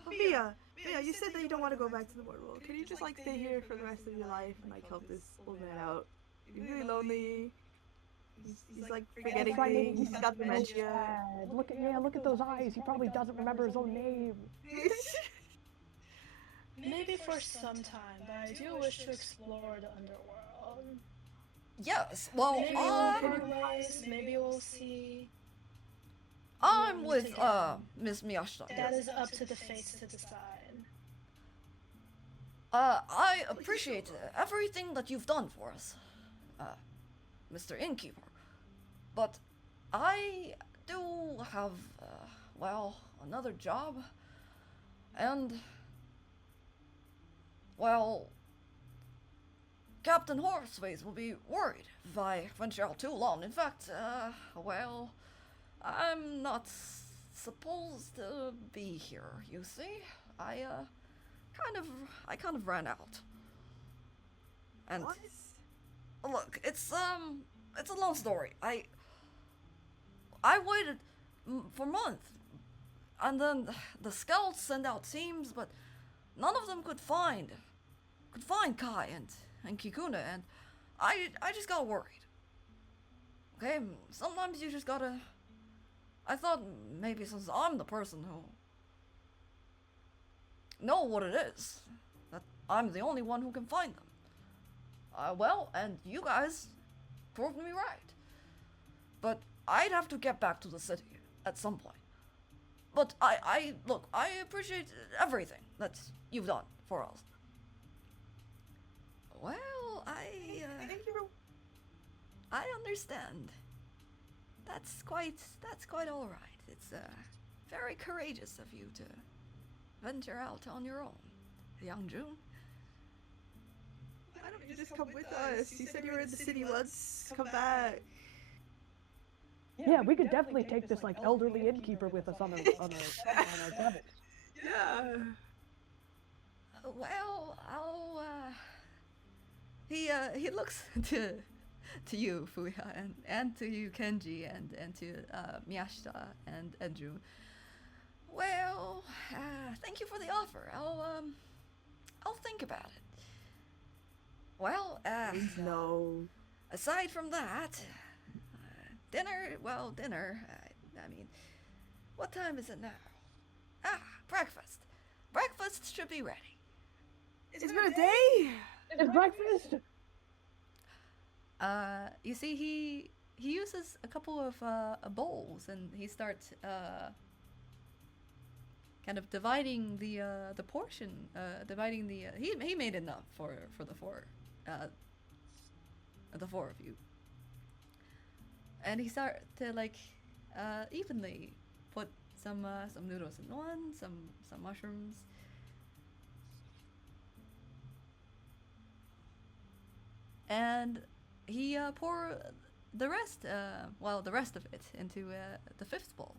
Mia, you said that you don't want to go back to the mortal world. Can you just like stay here for the rest of your life and like help this old man out? He's really lonely. He's like forgetting things. He's got dementia. Look at those eyes. He probably doesn't remember his own name. Maybe for some time, but I do wish to explore the underworld. Yes, well, Maybe maybe we'll see. I'm with Miss Miyashita. That is up to the fates to decide. I appreciate everything that you've done for us, Mr. Innkeeper. But I do have, well, another job. And, well, Captain Horseface will be worried if I venture out too long. In fact, well, I'm not supposed to be here, you see? I kind of ran out. And What? look, it's a long story. I waited for months, and then the scouts sent out teams, but none of them could find Kai and Kikuna, and I just got worried. Okay, sometimes you just gotta. I thought maybe since I'm the person who know what it is, that I'm the only one who can find them. Well, and you guys proved me right. But I'd have to get back to the city at some point. But look, I appreciate everything that you've done for us. Well, I understand. That's quite all right. It's very courageous of you to venture out on your own, young June. Why don't you just come with us? You said you were in the city once. Come back. Yeah, we could definitely take this like elderly innkeeper with us on our travels. Yeah. Well, he looks to you, Fuya, and to you, Kenji, and to Miyashita and June. Well, thank you for the offer. I'll think about it. Well, No. aside from that, dinner. Well, dinner. I mean, what time is it now? Breakfast. Breakfast should be ready. It's been a day. It's breakfast. You see, he uses a couple of bowls, and he starts kind of dividing the portion, dividing the. He made enough for the four of you, and he started to like evenly put some noodles in one, some mushrooms. And he pour the rest, the rest of it into the fifth bowl.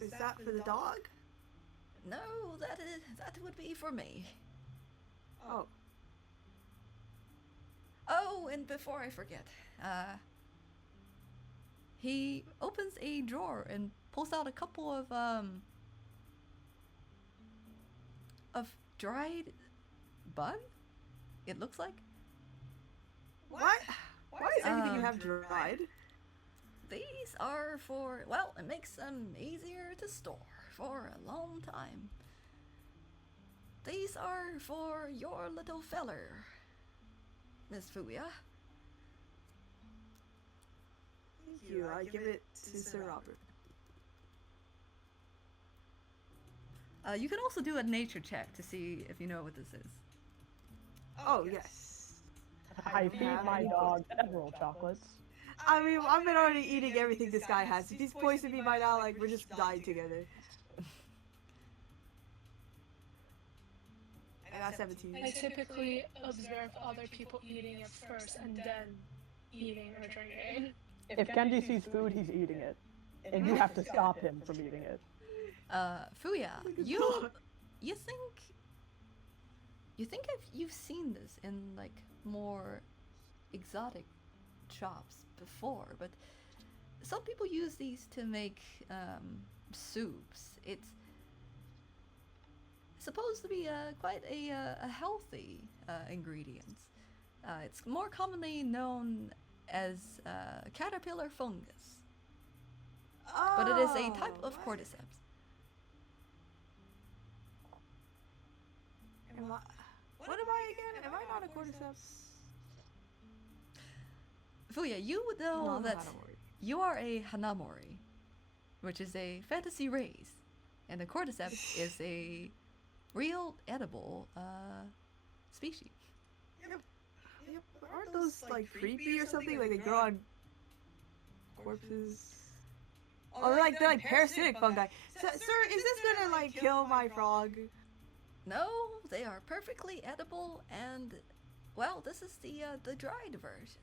Is that for the dog? No, that would be for me. Oh. Oh, and before I forget, he opens a drawer and pulls out a couple of dried bug. It looks like. What? Why is everything you have dried? These are for, well, it makes them easier to store for a long time. These are for your little feller, Miss Fuya. Thank you. I give it to Sir Robert. You can also do a nature check to see if you know what this is. Oh, yes. I feed my dog several chocolates. I mean, I've been already eating everything this guy has. If he's poisoned me by now, like, we're just dying together. I got 17. I typically observe other people eating it first and then eating or drinking. If Kenji sees food, he's eating it. And you have to stop him from eating it. Fuya, you think you've seen this in like more exotic shops before, but some people use these to make soups. It's supposed to be quite a healthy ingredient. It's more commonly known as caterpillar fungus, but it is a type of cordyceps. What am I again? Am I not a cordyceps? Fuya, you would know No, I'm a that Hanamori. you are a Hanamori, which is a fantasy race, and a cordyceps is a real edible species. Yep. Aren't those like creepy or something? Like they grow on corpses? Oh, they're like parasitic fungi. Sir, is this gonna like kill my frog? No, they are perfectly edible, and well, this is the dried version.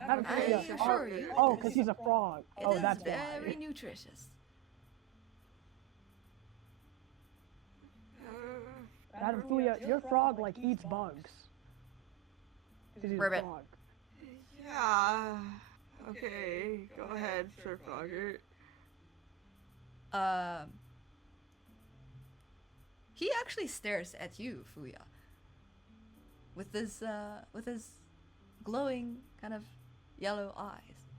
Adam I Fuya, assure you, oh, it because is- he's a frog. It Oh, is that's very why. nutritious. Adam Fuya, your frog like eats bugs. 'Cause he's a Ribbit. frog. Yeah. Okay, go ahead, Sir Frogger. He actually stares at you, Fuya, with his glowing kind of yellow eyes.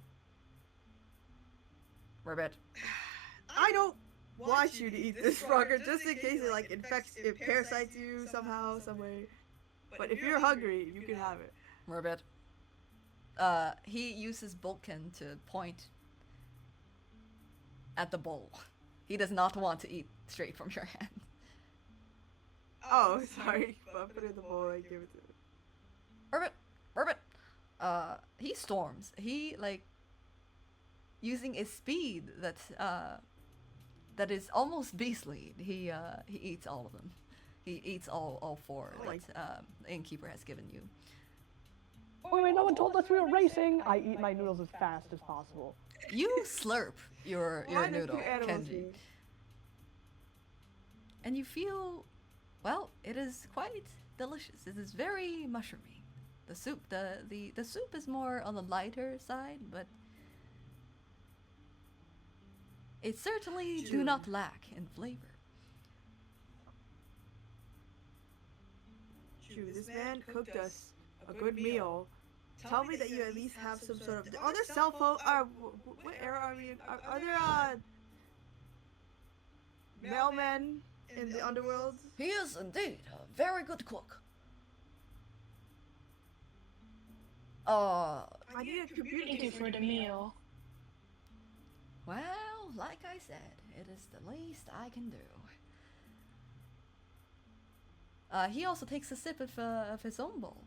Ribbit. I don't want you to eat this frogger just in case it parasites you somehow, some way. But if you're hungry, you can have it. Ribbit. He uses Bulkin to point at the bowl. He does not want to eat straight from your hand. Oh, sorry. But put it in the bowl and give it to him. Ribbit. Ribbit. He storms. He using a speed that is almost beastly. He eats all of them. He eats all four that the innkeeper has given you. Wait, no one told us we were racing. I eat my noodles as fast as possible. You slurp your Why do noodle, two animals Kenji, eat? and you feel, well, it is quite delicious. It is very mushroomy. The soup, the soup is more on the lighter side, but it certainly do not lack in flavor. True, this man cooked us a good meal. Tell me that you at least have some sort of. Are there cell phone? What era are we in? Are there mailmen in the underworld? He is indeed a very good cook. I need a computer. Thank you for the meal. Well, like I said, it is the least I can do. He also takes a sip of his own bowl.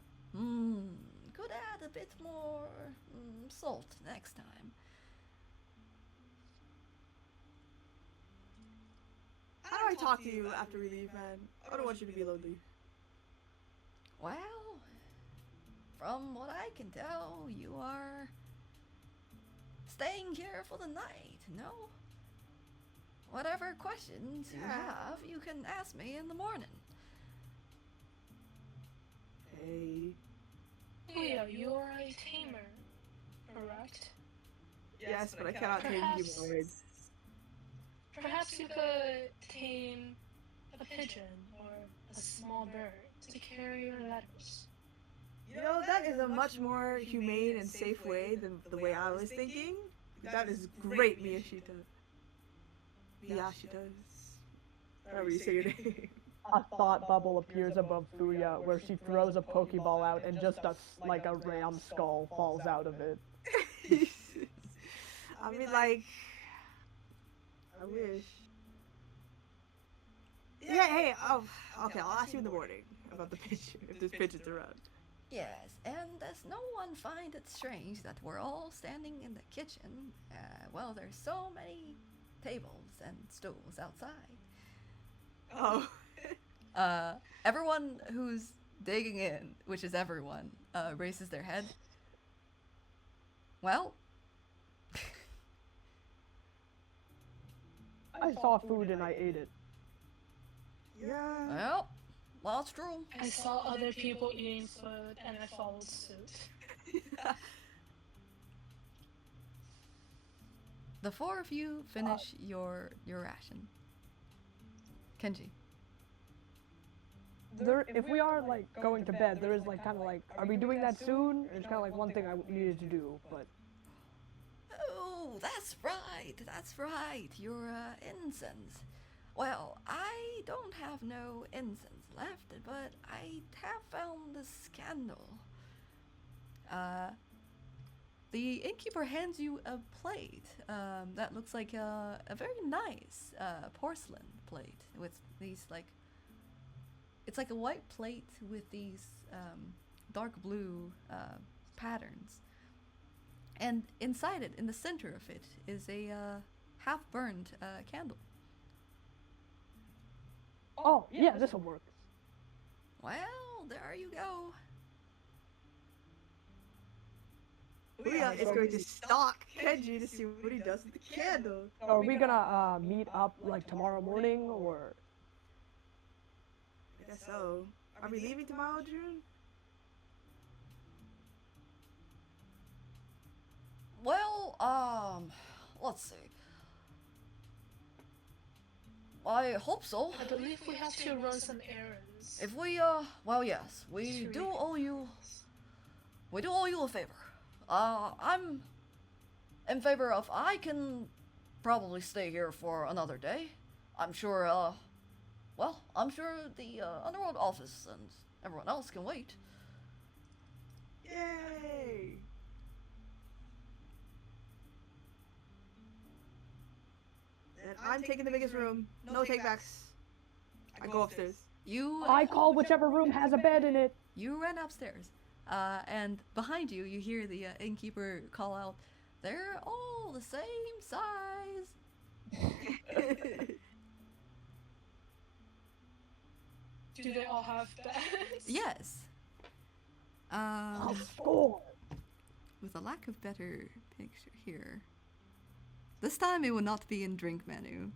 Could add a bit more salt next time. How do I talk to you after we leave, man? I don't want you to be lonely. Well, from what I can tell, you are staying here for the night, no? whatever questions you have, you can ask me in the morning. Hey. Fuya, you're a tamer, correct? Yes, but I cannot tame humanoids. Perhaps you could tame a pigeon or a small bird to carry your letters. You know, that is a much more humane and safe way than the way I was thinking. That is great, Miyashita. Miyashita. However you say your name. A thought bubble appears above Fuya where she throws a Pokeball out and just like a ram skull falls out of it. I mean, like, I wish. Yeah, hey, oh, okay, I'll ask you in the morning about the pigeon, if there's pigeons around. Yes, and does no one find it strange that we're all standing in the kitchen? Well, there's so many tables and stools outside. Oh. Everyone who's digging in, which is everyone, raises their head. Well, I saw food and I ate it. Yeah. Well, that's true. I saw other people eating food and I followed suit. the four of you finish your ration. Kenji. If we are like going to bed, there is like kind of like, are we doing that soon? It's kind of like one thing I needed to do, but. Oh, that's right. That's right. Your incense. Well, I don't have no incense left, but I have found this candle. The innkeeper hands you a plate that looks like a very nice porcelain plate with these like. It's like a white plate with these dark blue patterns. And inside it, in the center of it, is a half-burned candle. Oh, yeah, this'll work. Well, there you go. Fuya is going to stalk Kenji to see what he does with the candle. Are we gonna meet up like tomorrow morning or? I guess so. Are we leaving tomorrow, June? Well, let's see. I hope so. I believe we have to run some errands. If we, well, yes, we do owe you a favor. I'm in favor of, I can probably stay here for another day. I'm sure, well, I'm sure the, Underworld office and everyone else can wait. Yay! And I'm taking the biggest room. No takebacks. I go upstairs. I call whichever room has a bed in it. You ran upstairs, and behind you, you hear the innkeeper call out, "They're all the same size." Do they all have beds? Yes. I'll score. With a lack of better picture here. This time it will not be in drink menu.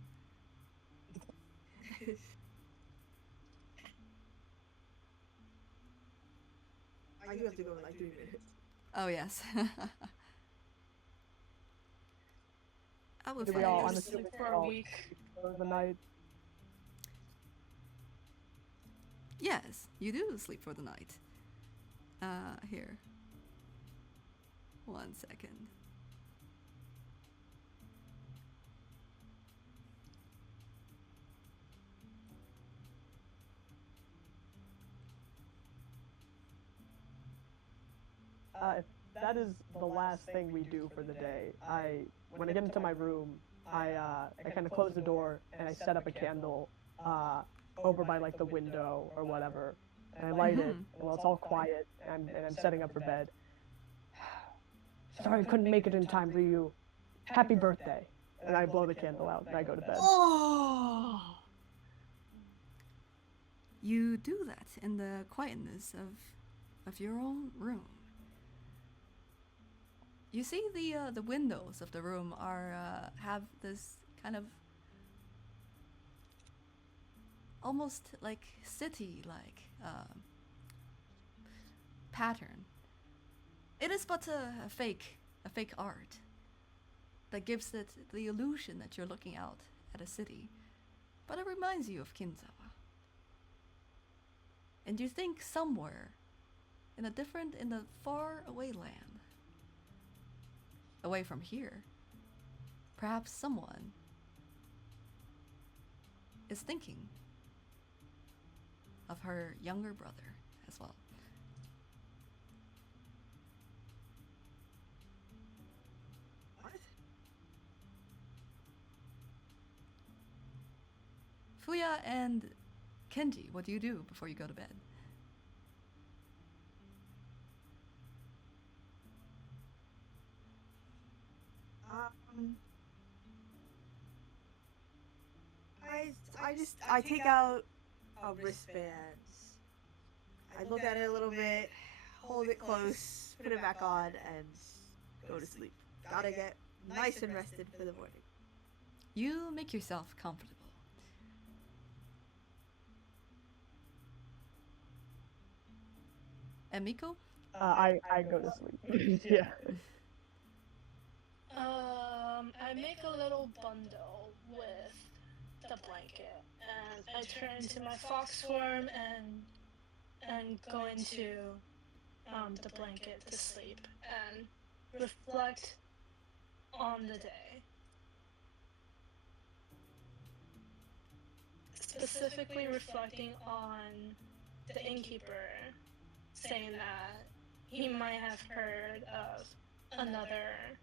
I do have to go in like 3 minutes. Oh yes. I will Do we find all it. understand for a week. for the night? Yes, you do sleep for the night. Here. 1 second. If that is the last thing we do for the day, when I get into my room, I kind of close the door and I set up a candle over by like the window or whatever, and I light it. And while it's all quiet, and I'm setting up for bed. Sorry I couldn't make it in time, Ryu. Happy birthday. And I blow the candle out and I go to bed. Oh! You do that in the quietness of your own room. You see the windows of the room are have this kind of almost like city-like pattern. It is but a fake art that gives it the illusion that you're looking out at a city, but it reminds you of Kinzawa. And you think somewhere in the far away land, away from here, perhaps someone is thinking of her younger brother as well. What? Fuya and Kenji, what do you do before you go to bed? I take out a wristband. I look at it a little bit, hold it close, put it back on, and go to sleep. Gotta get nice and rested for the morning. You make yourself comfortable. And Miko? I go to sleep. Yeah. I make a little bundle with the blanket, and I turn into my fox form and go into the blanket to sleep and reflect on the day. Specifically reflecting on the innkeeper saying that he might have heard of another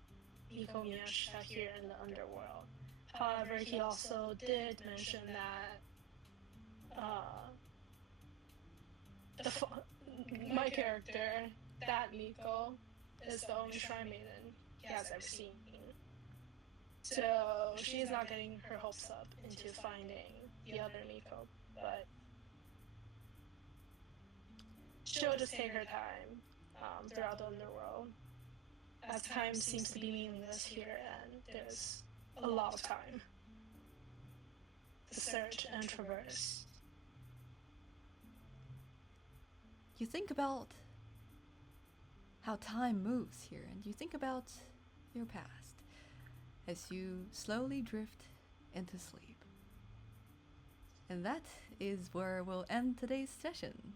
Miko Miyashita here in the underworld. However, he also did mention that my character, that Miko, is the only shrine maiden he has ever seen. So she's not getting her hopes up into finding the other Miko, but she'll just take her time throughout the underworld, as time seems to be meaningless here, and there's a lot of time to search and traverse. You think about how time moves here, and you think about your past as you slowly drift into sleep. And that is where we'll end today's session.